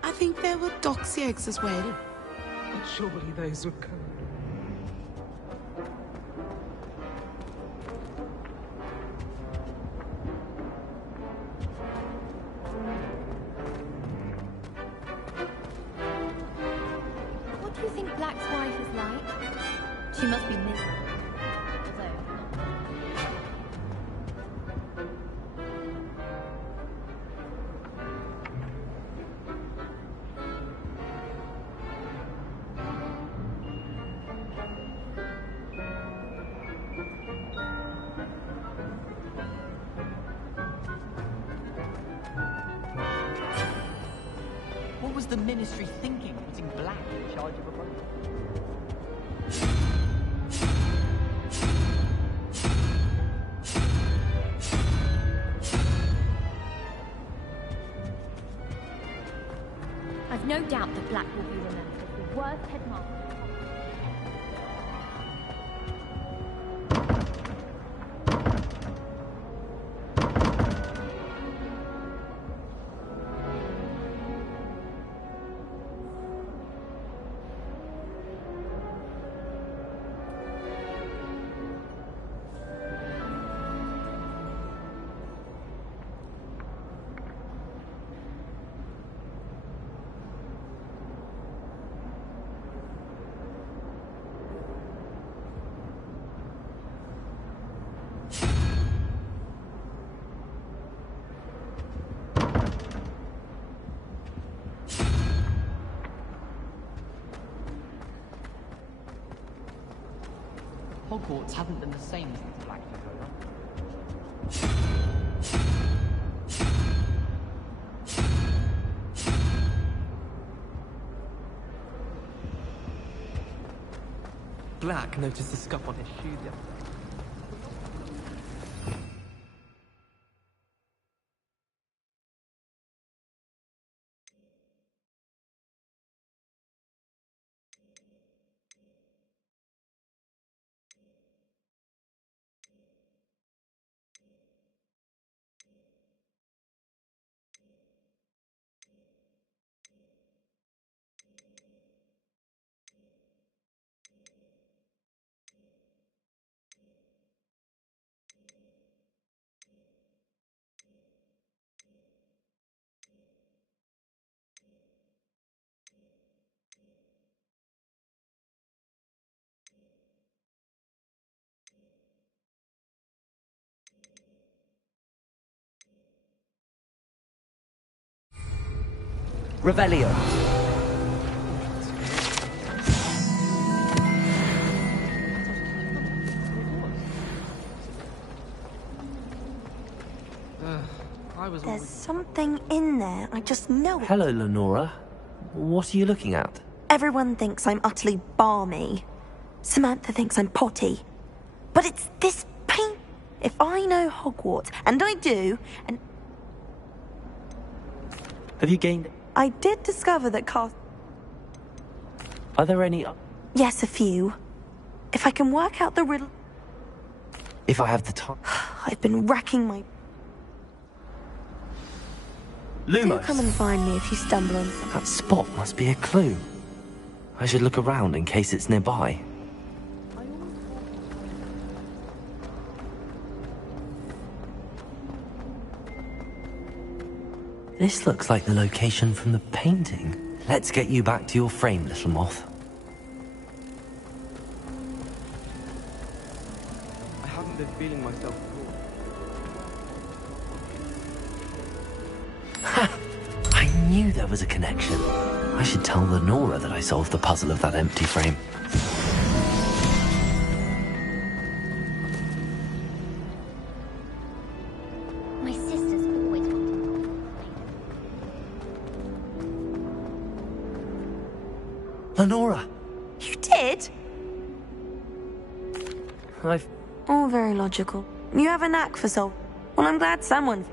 I think there were doxy eggs as well. But surely those were cold. What do you think Black's wife is like? She must be miserable. What was the Ministry thinking, putting Black in charge of a bunch? I've no doubt that Black will be remembered as the worst headmaster. Hogwarts haven't been the same since the Black took over. Black noticed the scuff on his shoe the other day. Revelio. There's something in there, I just know it. Hello, Lenora. What are you looking at? Everyone thinks I'm utterly balmy. Samantha thinks I'm potty. But it's this paint. If I know Hogwarts, and I do, and... Have you gained... I did discover that Are there any... Yes, a few. If I can work out the riddle... If I have the time... I've been racking my... Lumos. Do come and find me if you stumble on something. That spot must be a clue. I should look around in case it's nearby. This looks like the location from the painting. Let's get you back to your frame, little moth. I haven't been feeling myself Ha! I knew there was a connection. I should tell Lenora that I solved the puzzle of that empty frame. My sister's always wanted. Lenora! You did? I've... All very logical. You have a knack for soul. Well, I'm glad someone...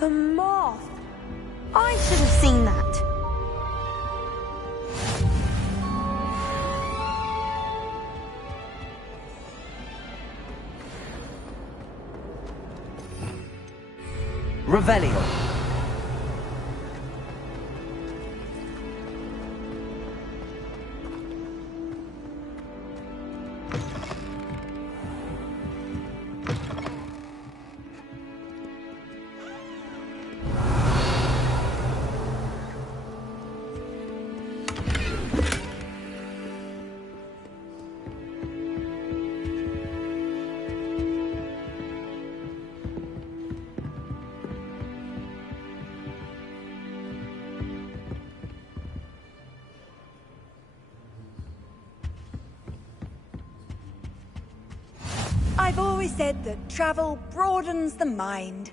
The moth! I should have seen that. Revelio. I've always said that travel broadens the mind.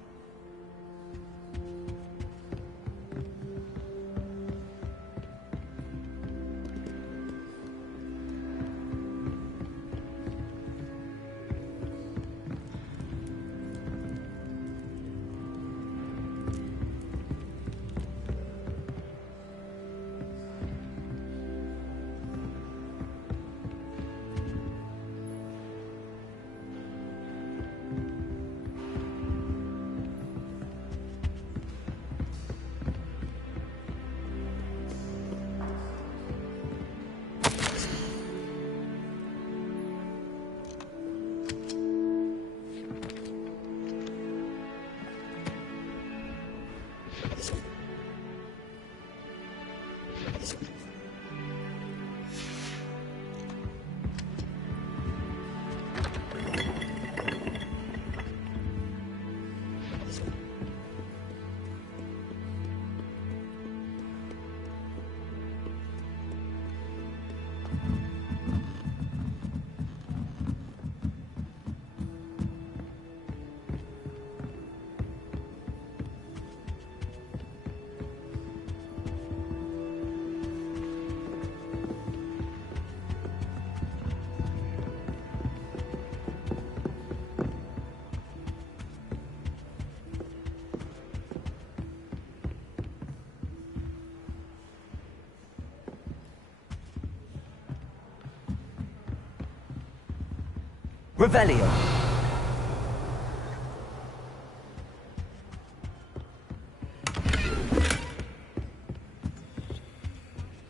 Revelio.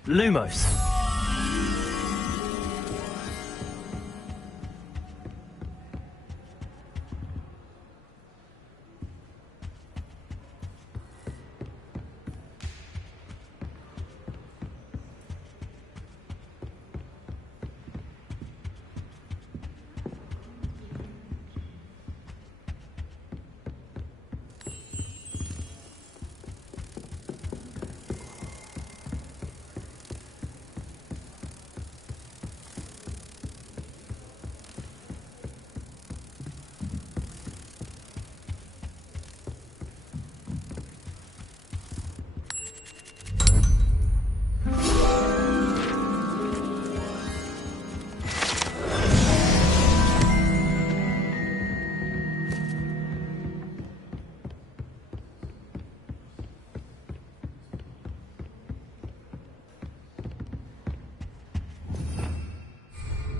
Lumos.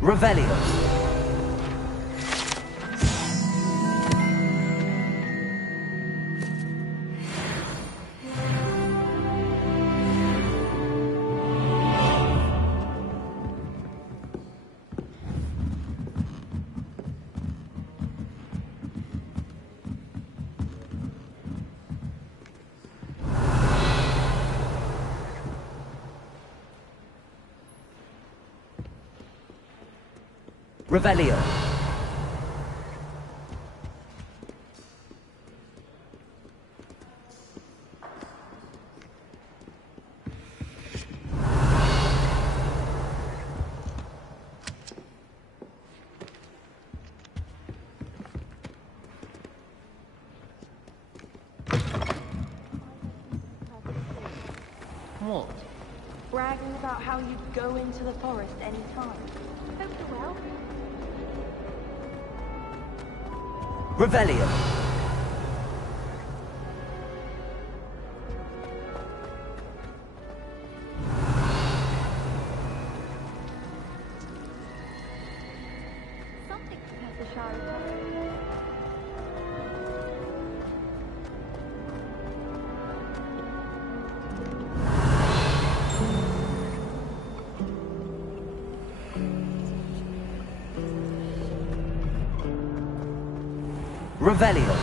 Revelio. Revelio. What? bragging about how you go into the forest anytime. Hope you're well. Revelio. Something Professor Shah is telling. Revelio.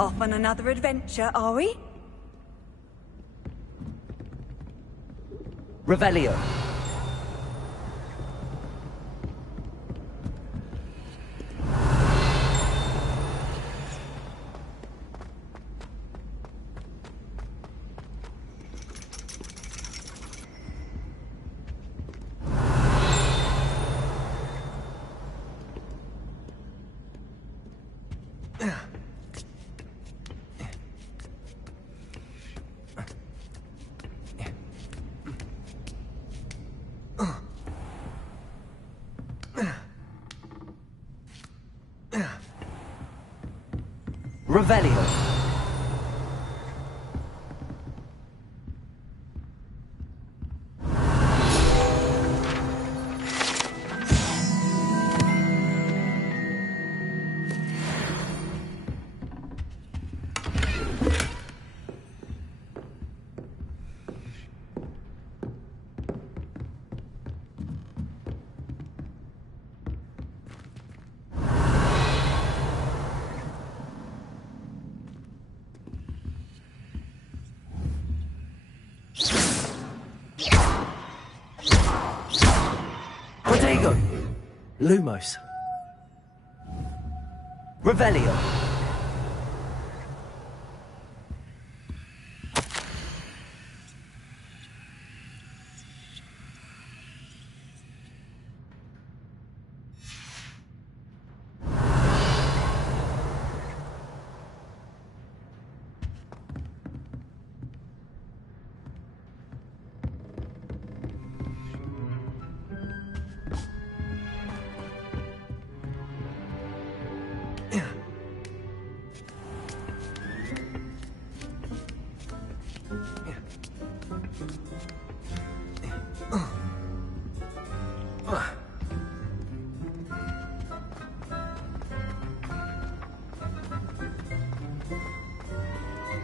Off on another adventure, are we? Revelio. Revelio. Lumos. Revelio.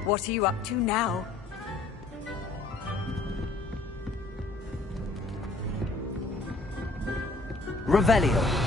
What are you up to now? Revelio.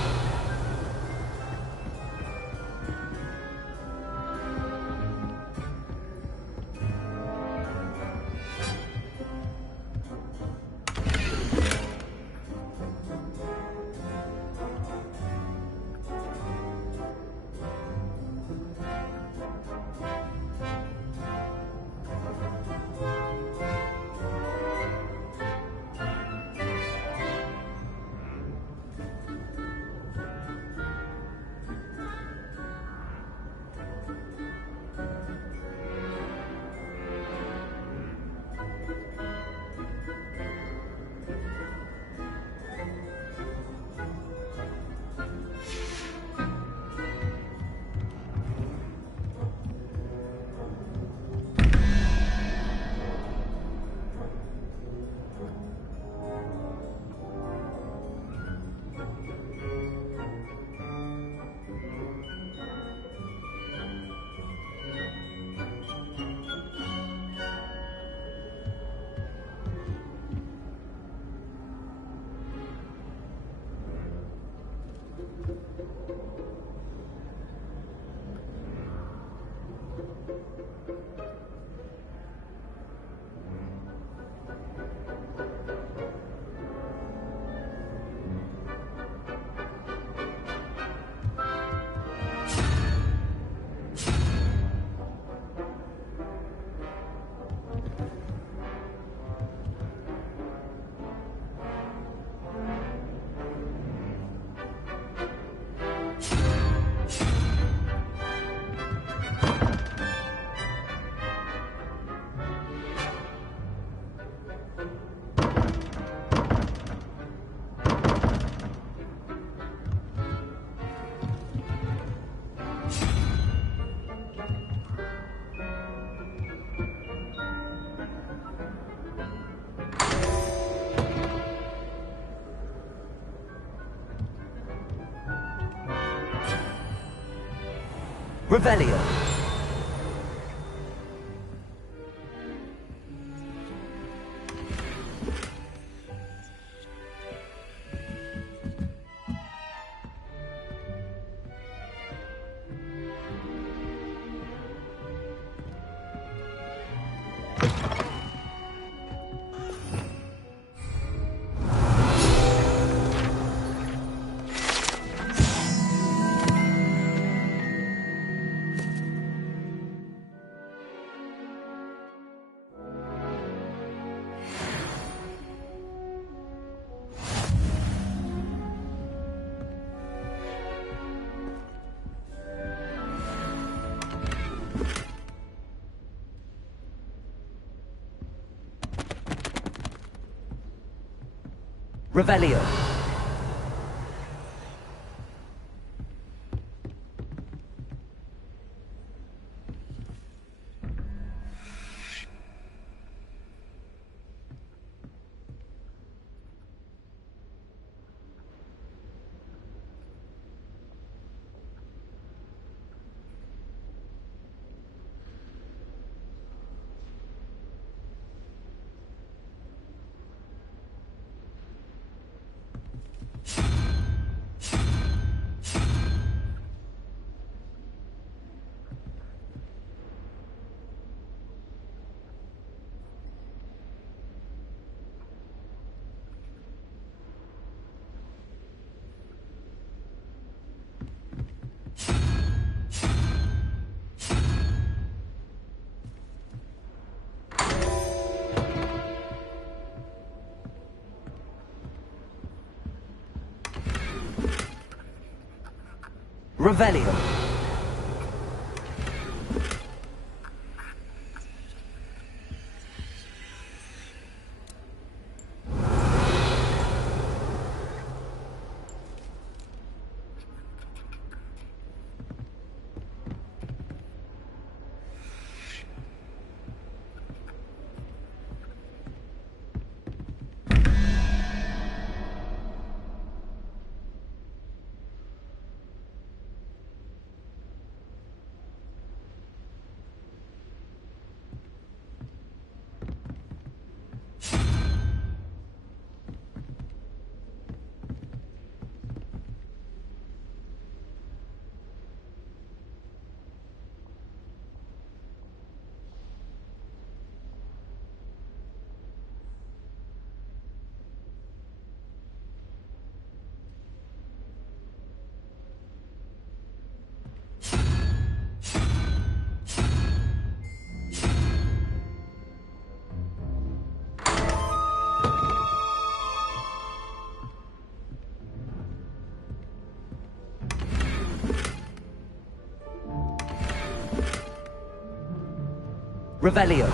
Revelio. Revelio. Revelio. Revelio.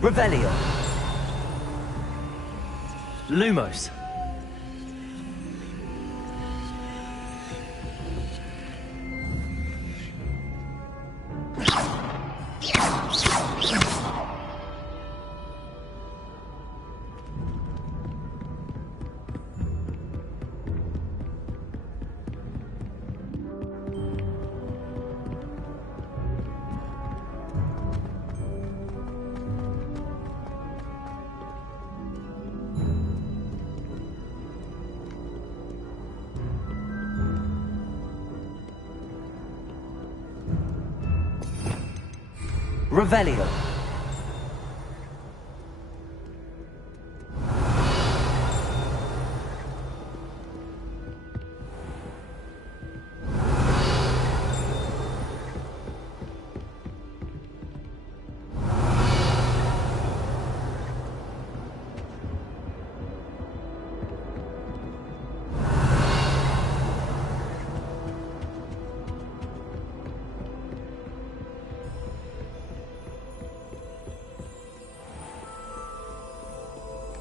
Revelio. Lumos. Revelio.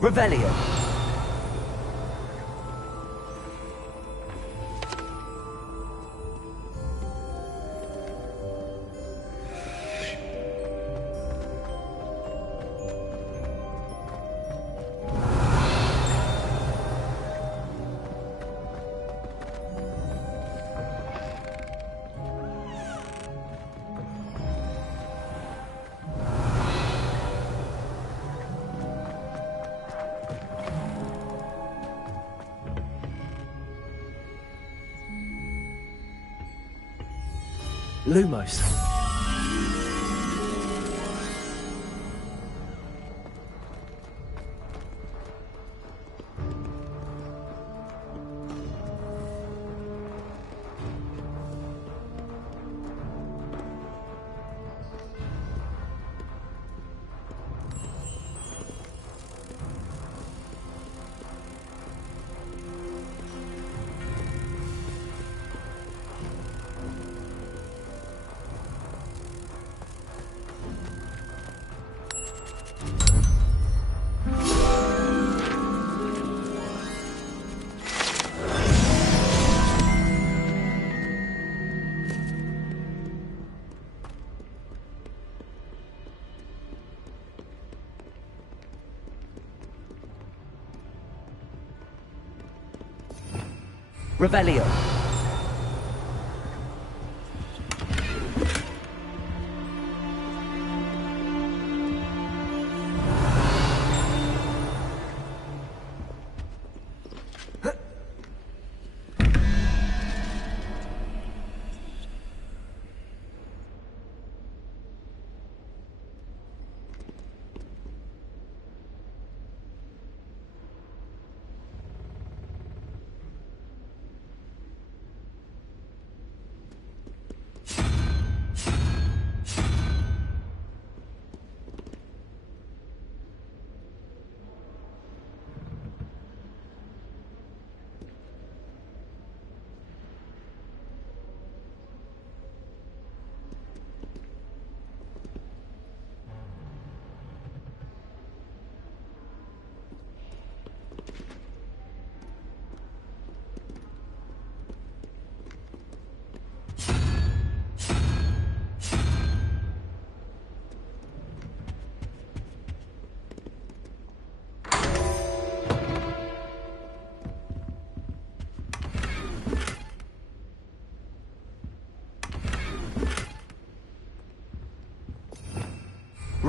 Revelio. Lumos. Revelio.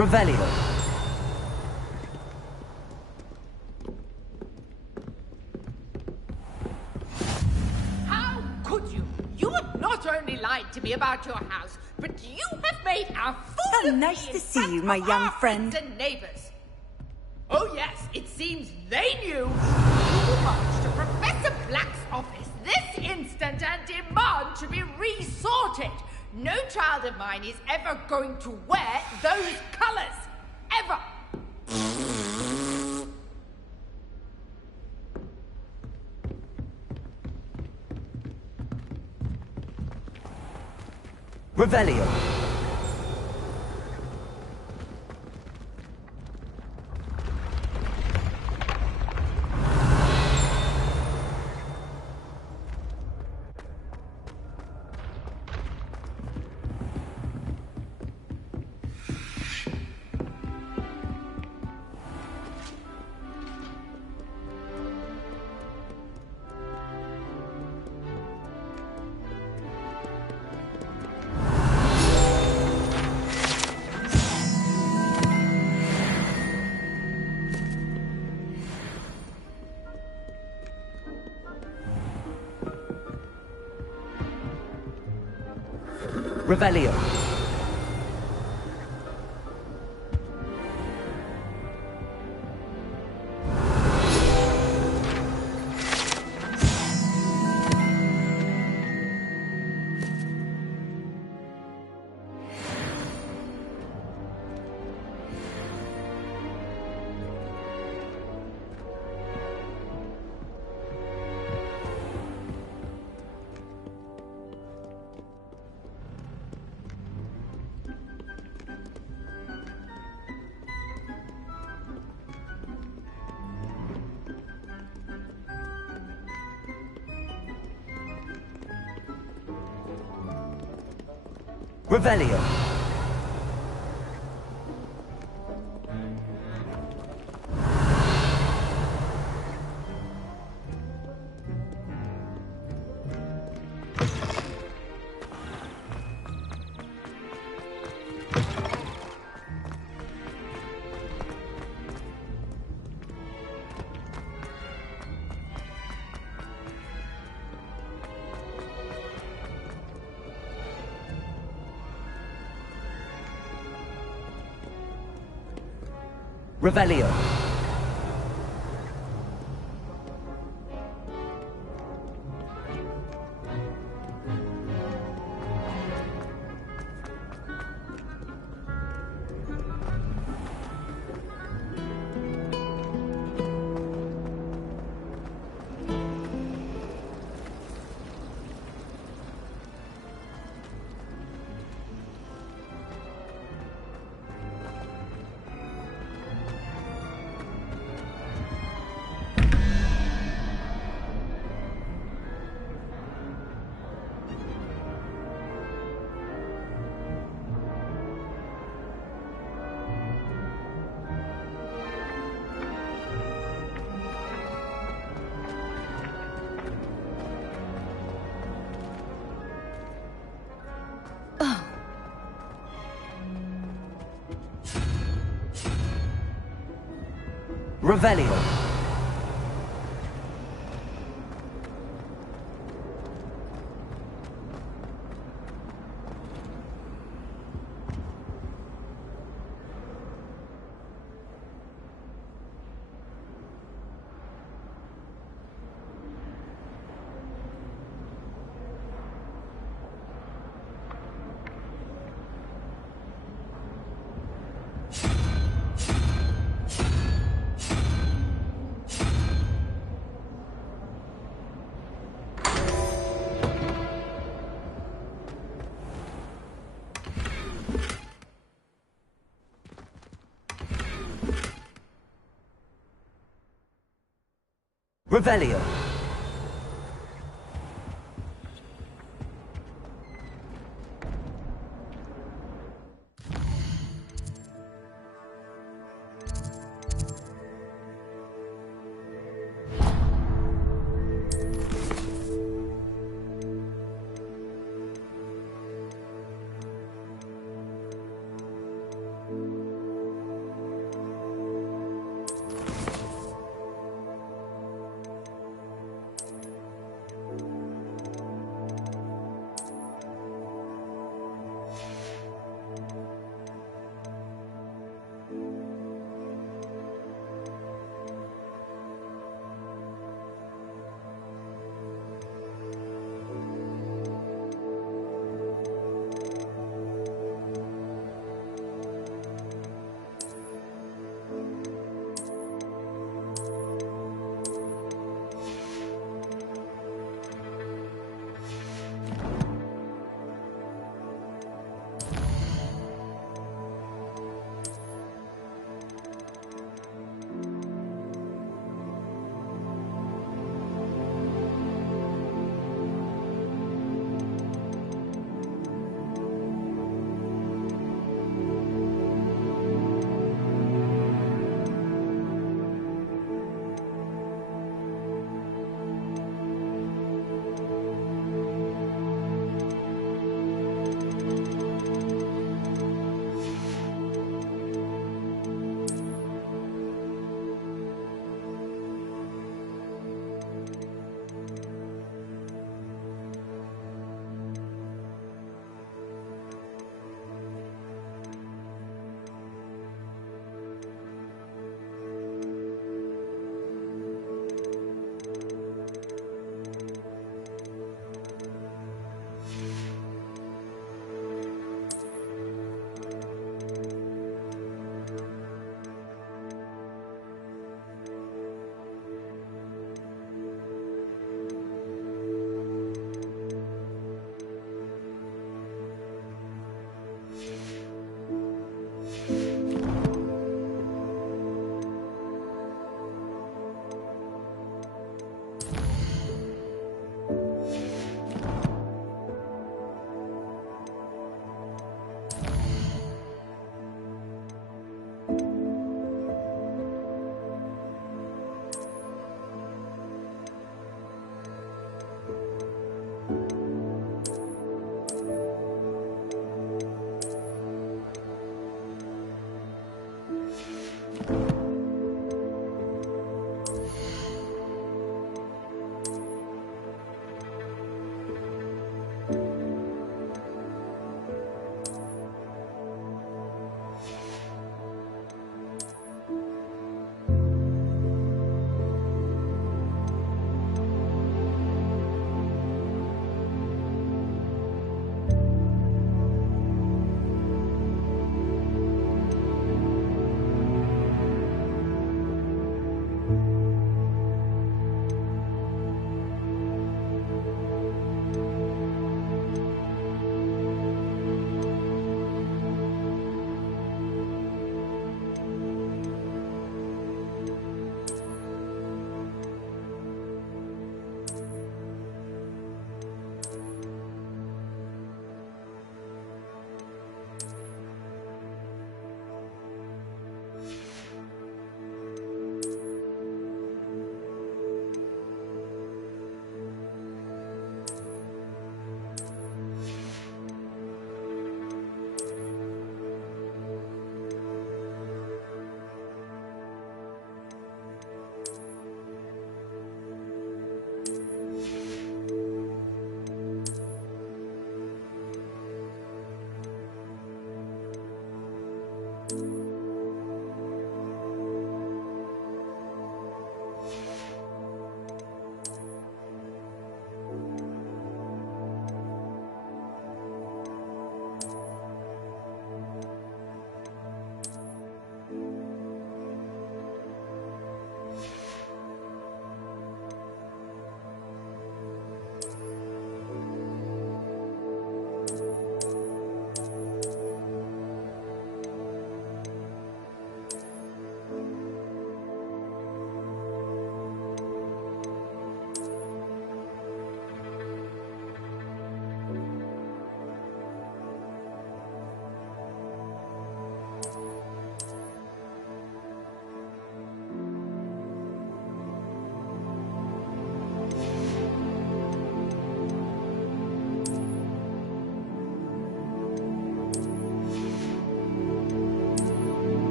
Revelio. How could you? You have not only lied to me about your house, but you have made a fool of me. Nice to see you, my young friend. And neighbors. Oh yes, it seems they knew you marched to Professor Black's office this instant and demand to be resorted. No child of mine is ever going to wear those colors. Ever. Revelio. Revelio. Revelio. Revelio. Revelio. Revelio.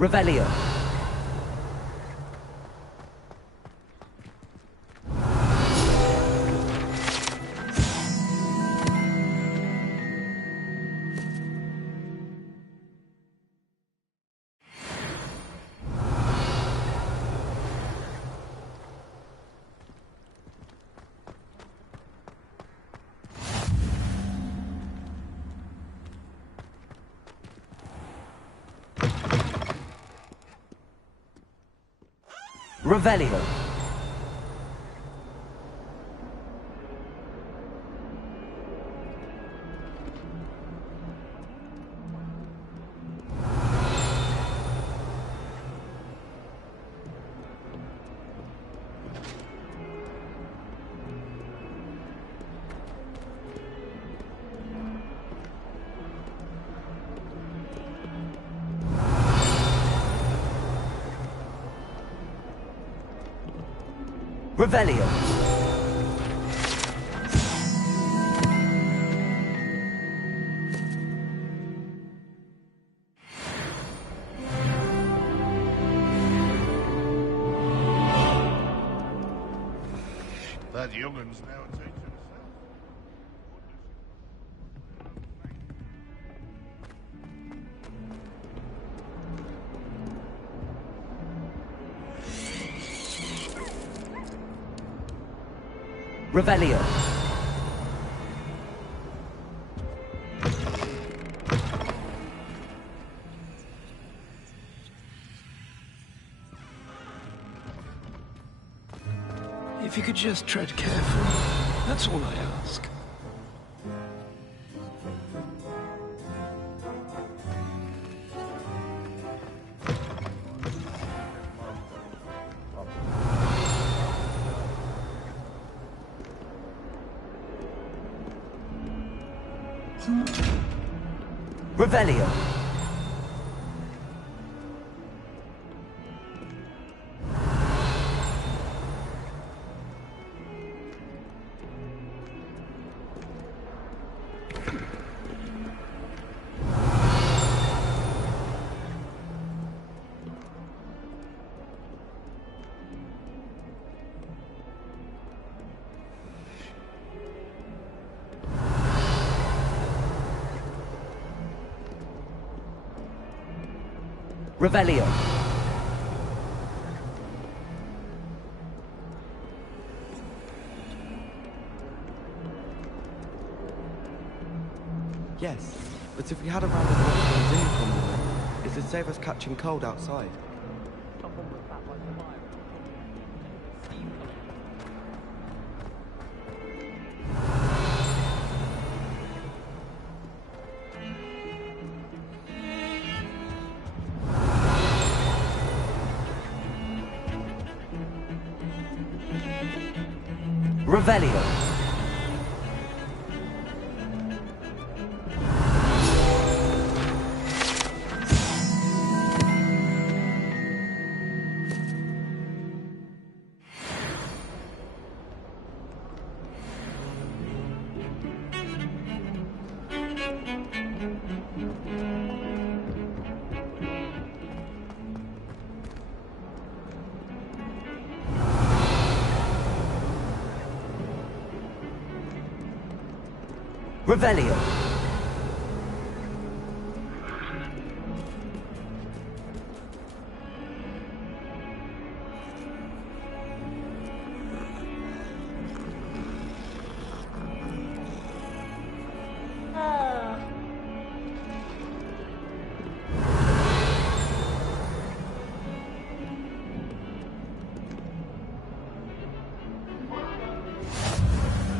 Revelio. Revelio. Revelio. That youngun's now a teacher himself. Revelio. If you could just tread carefully, that's all I ask. Revelio. Revelio. Yes, but if we had a round of water in common, it'd save us catching cold outside. Revelio. Revelio.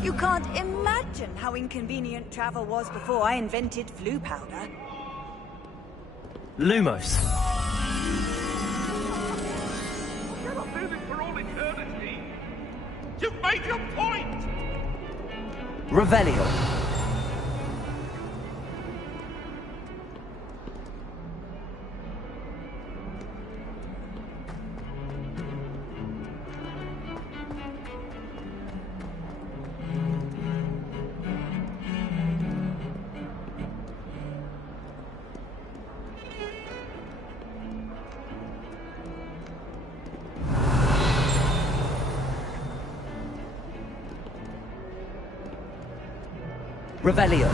You can't imagine how inconvenient travel was before I invented flu powder. Lumos. You're not moving for all eternity. You've made your point. Revelio. Revelio.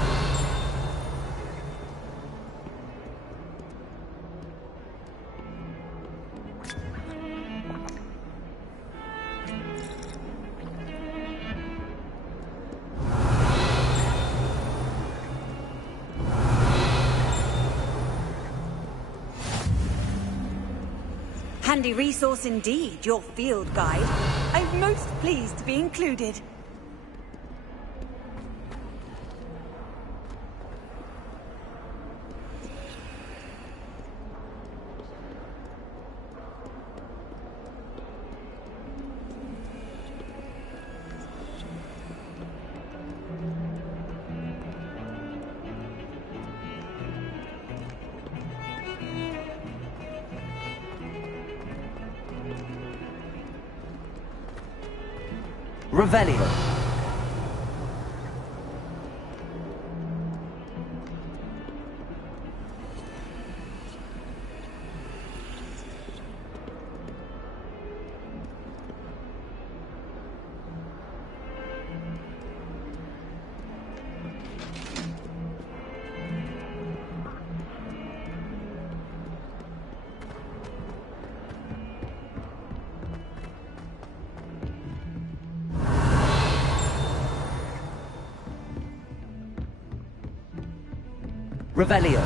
Handy resource indeed, your field guide. I'm most pleased to be included. Revelio. Revelio.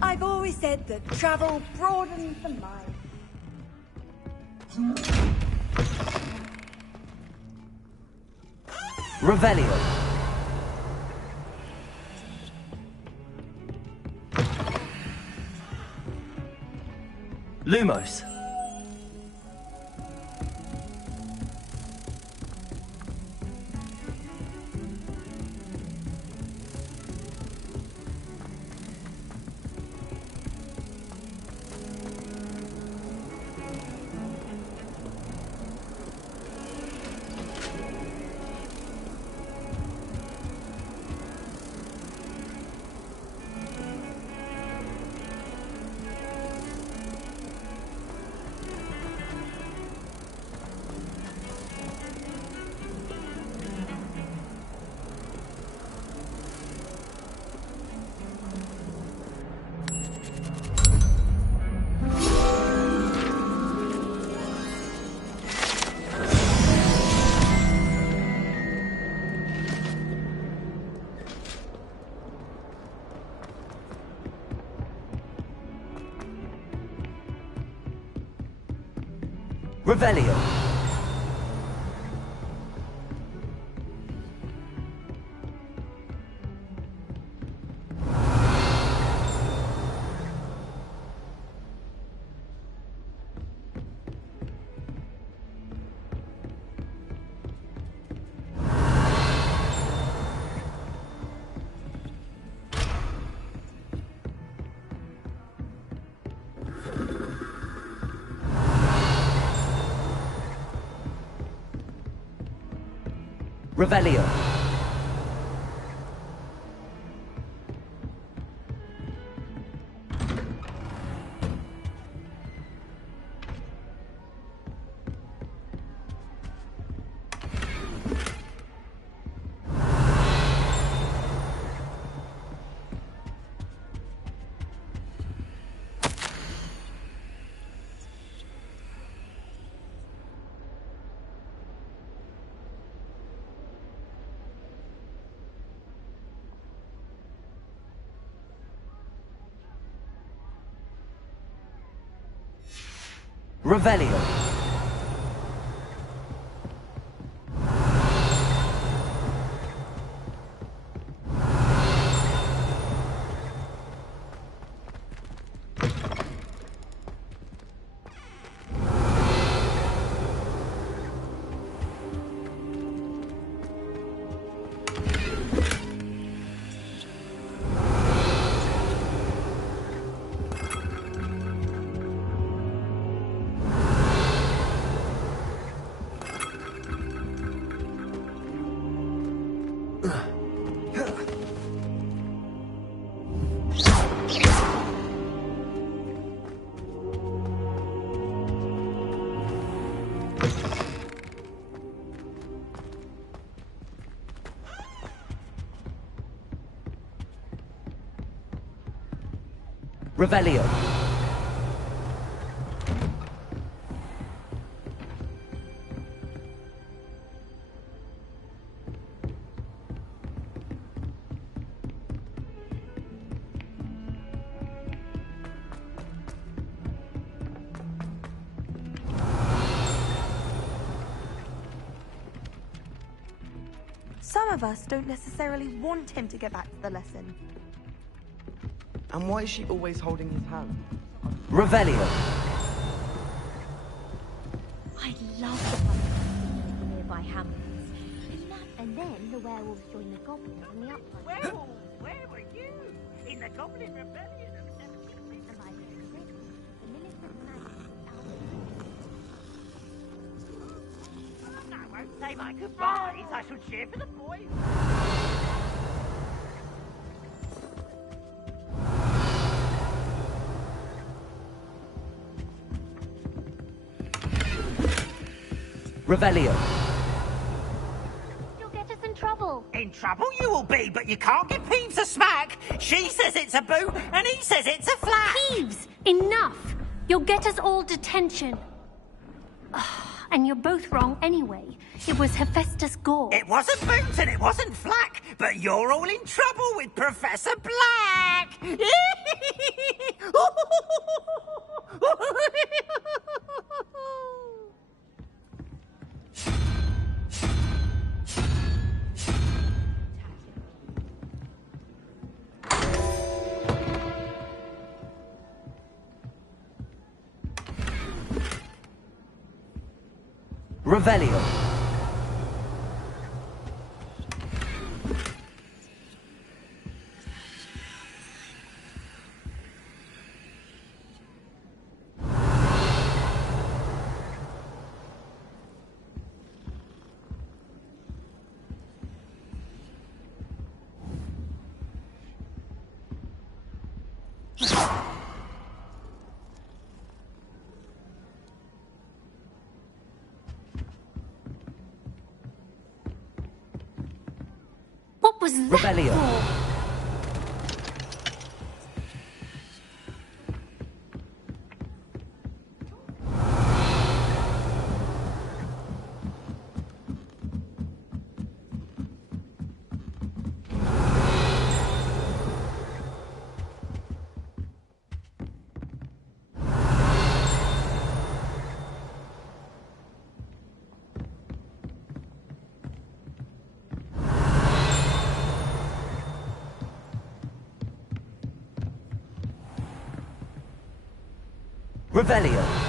I've always said that travel broadens the mind. Revelio. Lumos. Revelio. Revelio. Revelio. Revelio. Some of us don't necessarily want him to get back to the lesson. And why is she always holding his hand? Revelio. I love the fun of nearby hamlets. And then the werewolves join the goblins on the upland. Werewolves? Where were you? In the Goblin Rebellion of 1750? And by the the militant magic I won't say my goodbyes. I shall cheer for the boys. Revelio. You'll get us in trouble. In trouble you will be, but you can't give Peeves a smack. She says it's a boot, and he says it's a flat. Peeves, enough. You'll get us all detention. And you're both wrong anyway. It was Hephaestus Gore. It wasn't boot and it wasn't flack, but you're all in trouble with Professor Black. Revelio. What was that Revelio. for? Revelio.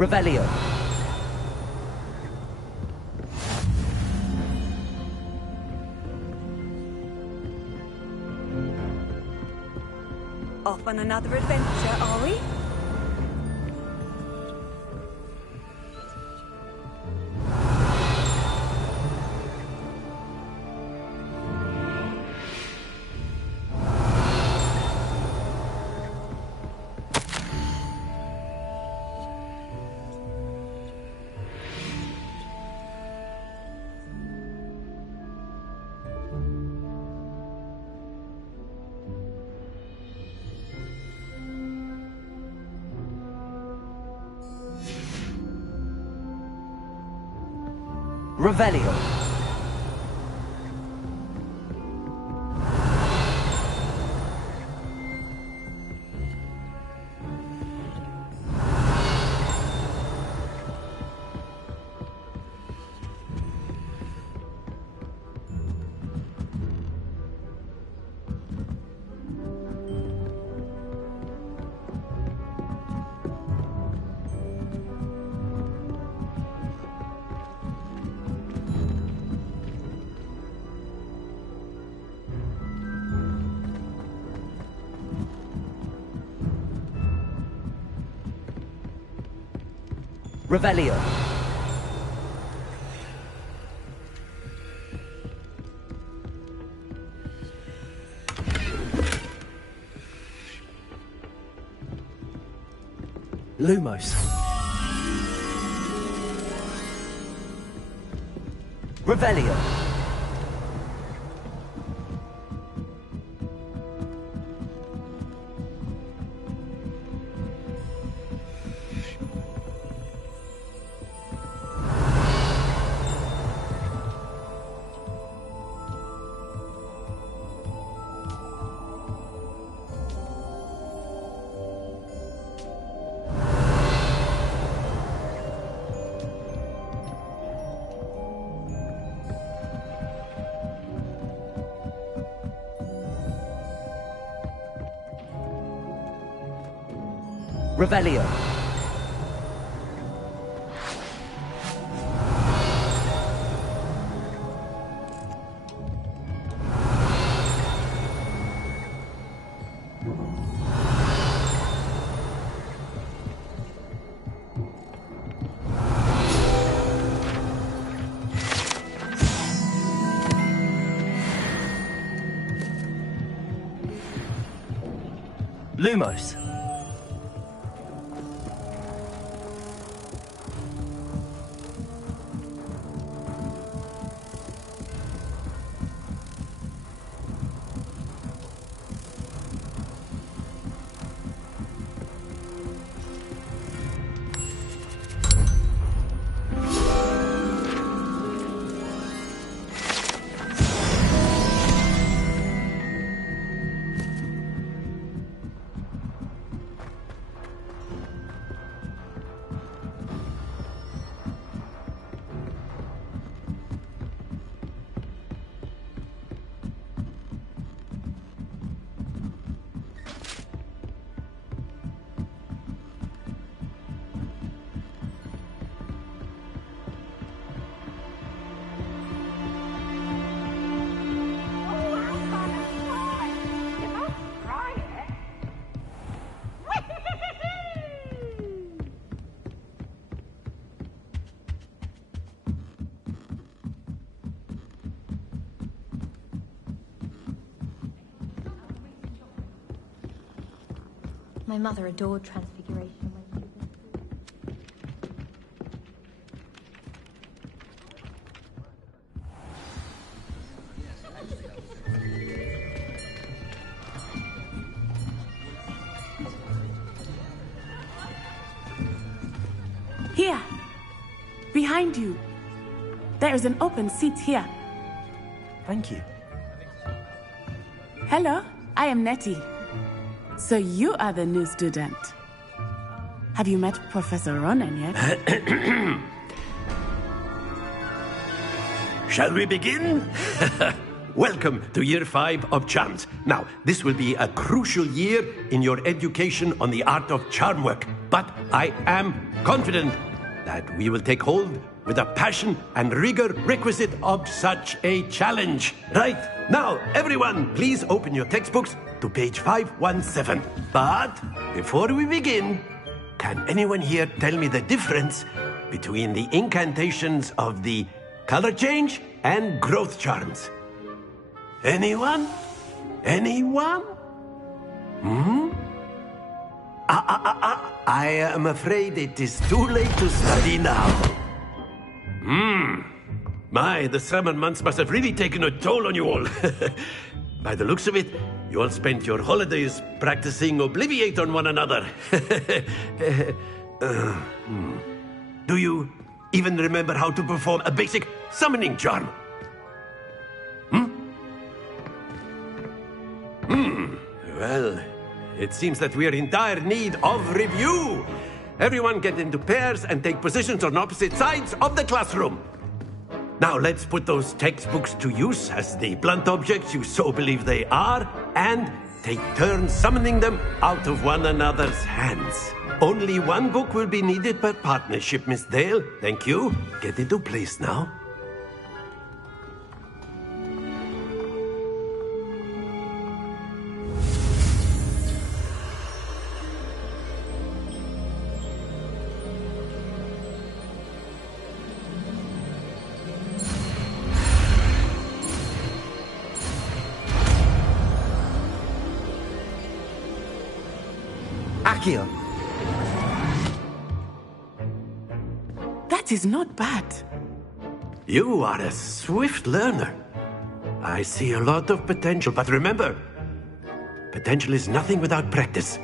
Revelio. Off on another adventure, are we? Revelio. Revelio. Lumos. Revelio. Revelio. Lumos. My mother adored Transfiguration when she was Here! Behind you! There is an open seat here. Thank you. Hello, I am Nettie. So you are the new student. Have you met Professor Ronan yet? Shall we begin? Welcome to Year 5 of Charms. Now, this will be a crucial year in your education on the art of charm work. But I am confident that we will take hold with the passion and rigor requisite of such a challenge. Right, now, everyone, please open your textbooks to page 517. But before we begin, can anyone here tell me the difference between the incantations of the color change and growth charms? Anyone? Anyone? I am afraid it is too late to study now. My, the summer months must have really taken a toll on you all. By the looks of it, you all spent your holidays practicing Obliviate on one another. Do you even remember how to perform a basic summoning charm? Well, it seems that we are in dire need of review. Everyone get into pairs and take positions on opposite sides of the classroom. Now let's put those textbooks to use as the blunt objects you so believe they are, and take turns summoning them out of one another's hands. Only one book will be needed per partnership, Miss Dale. Thank you. Get into place now. Accio. That is not bad. You are a swift learner. I see a lot of potential, but remember, potential is nothing without practice.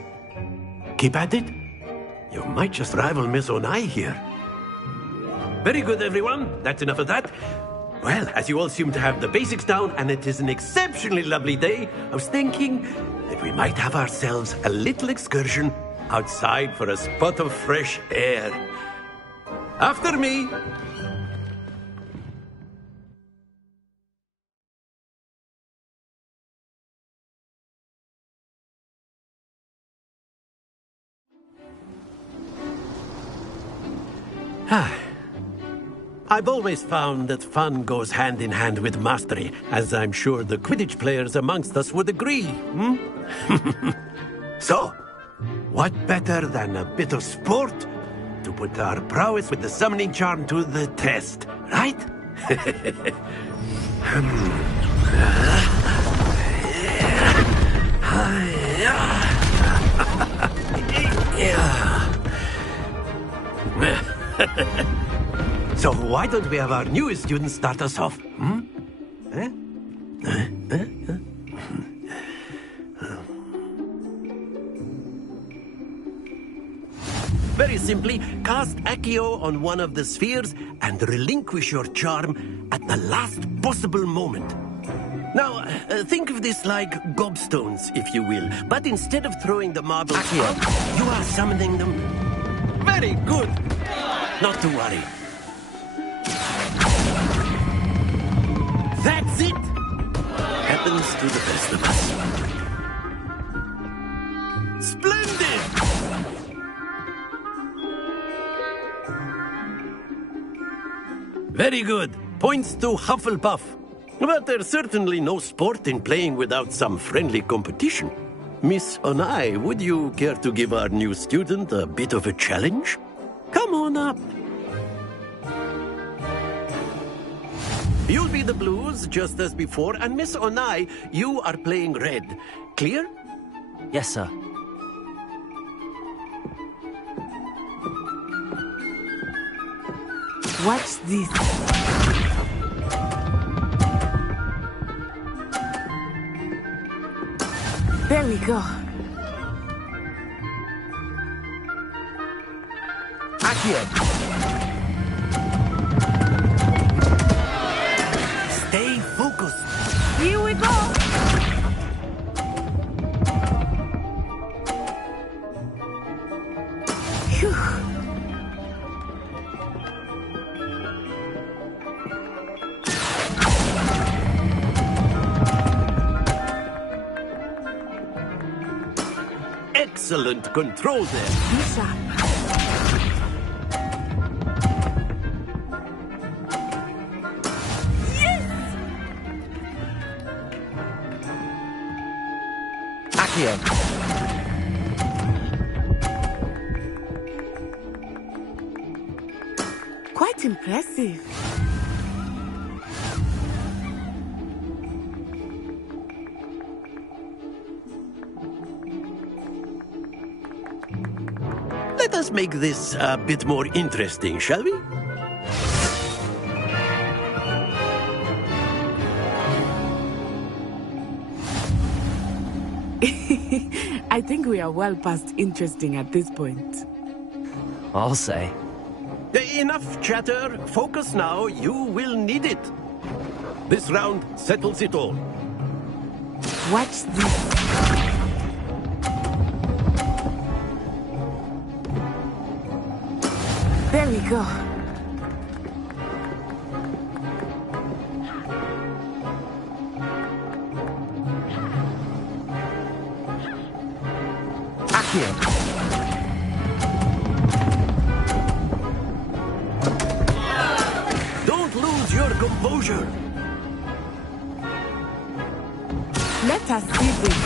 Keep at it. You might just rival Miss Onai here. Very good, everyone. That's enough of that. Well, as you all seem to have the basics down, and it is an exceptionally lovely day, I was thinking that we might have ourselves a little excursion outside for a spot of fresh air. After me. I've always found that fun goes hand in hand with mastery, as I'm sure the Quidditch players amongst us would agree, So, what better than a bit of sport to put our prowess with the summoning charm to the test, right? So why don't we have our newest student start us off? Very simply, cast Accio on one of the spheres and relinquish your charm at the last possible moment. Now, think of this like gobstones, if you will. But instead of throwing the marbles out, you are summoning them. Very good. Not to worry. That's it! Happens to the best of us. Splendid! Very good. Points to Hufflepuff. But there's certainly no sport in playing without some friendly competition. Miss Onai, would you care to give our new student a bit of a challenge? Come on up. You'll be the blues, just as before, and Miss Onai, you are playing red. Clear? Yes, sir. Watch this. There we go. Accio. Stay focused. Here we go. Phew. Excellent control there. Be sharp. Accio. Quite impressive. Let us make this a bit more interesting, shall we? I think we are well past interesting at this point. I'll say. Enough chatter. Focus now. You will need it. This round settles it all. Watch this. There we go. Accio. Don't lose your composure. Let us see this.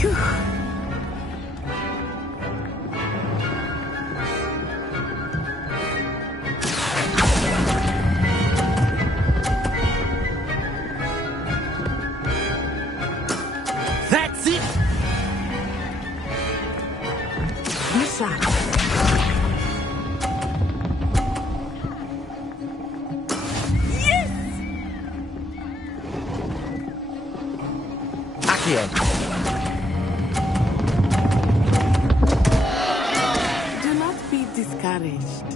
Phew. That's it. Be sharp. Accio. Do not be discouraged.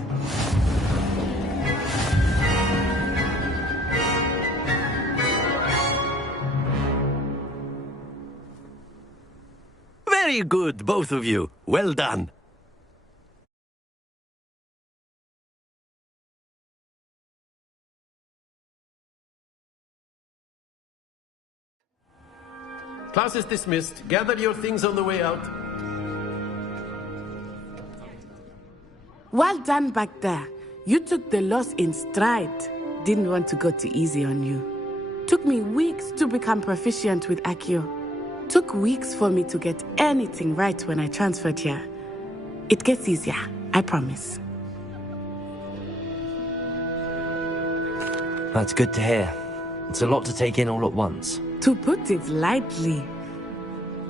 Very good, both of you. Well done. Class is dismissed. Gather your things on the way out. Well done back there. You took the loss in stride. Didn't want to go too easy on you. Took me weeks to become proficient with Accio. Took weeks for me to get anything right when I transferred here. It gets easier, I promise. That's good to hear. It's a lot to take in all at once. To put it lightly,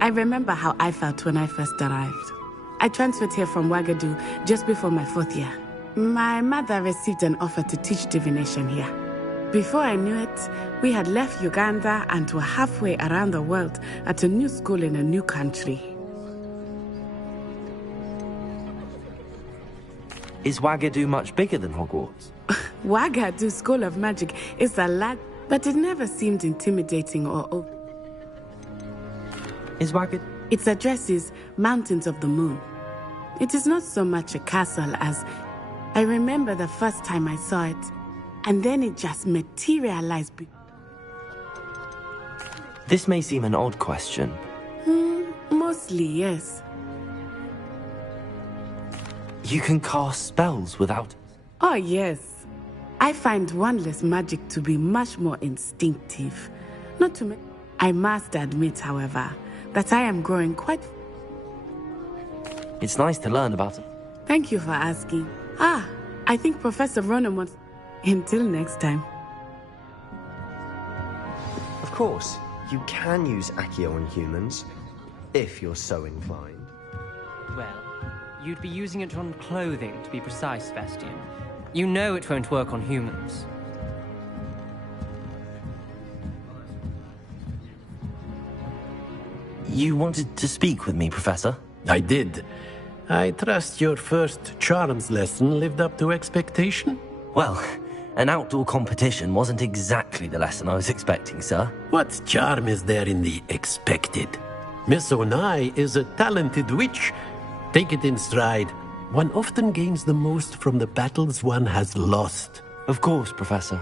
I remember how I felt when I first arrived. I transferred here from Wagadu just before my 4th year. My mother received an offer to teach divination here. Before I knew it, we had left Uganda and were halfway around the world at a new school in a new country. Is Wagadu much bigger than Hogwarts? Wagadu School of Magic is a lot, but it never seemed intimidating or Is Wagadu? Its address is Mountains of the Moon. It is not so much a castle as I remember the first time I saw it, and then it just materialized. This may seem an odd question. Mostly, yes. You can cast spells without... Oh, yes. I find wandless magic to be much more instinctive. Not to me. I must admit, however, that I am growing quite... It's nice to learn about it. Thank you for asking. I think Professor Ronan wants... Until next time. Of course, you can use Accio on humans, if you're so inclined. Well, you'd be using it on clothing, to be precise, Bastian. You know it won't work on humans. You wanted to speak with me, Professor? I did. I trust your first charms lesson lived up to expectation? Well, an outdoor competition wasn't exactly the lesson I was expecting, sir. What charm is there in the expected? Miss Onai is a talented witch. Take it in stride. One often gains the most from the battles one has lost. Of course, Professor.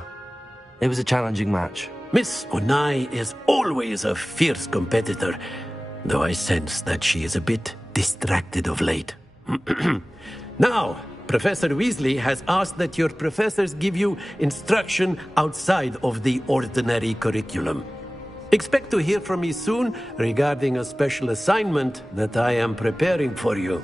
It was a challenging match. Miss Onai is always a fierce competitor, though I sense that she is a bit distracted of late. Now, Professor Weasley has asked that your professors give you instruction outside of the ordinary curriculum. Expect to hear from me soon regarding a special assignment that I am preparing for you.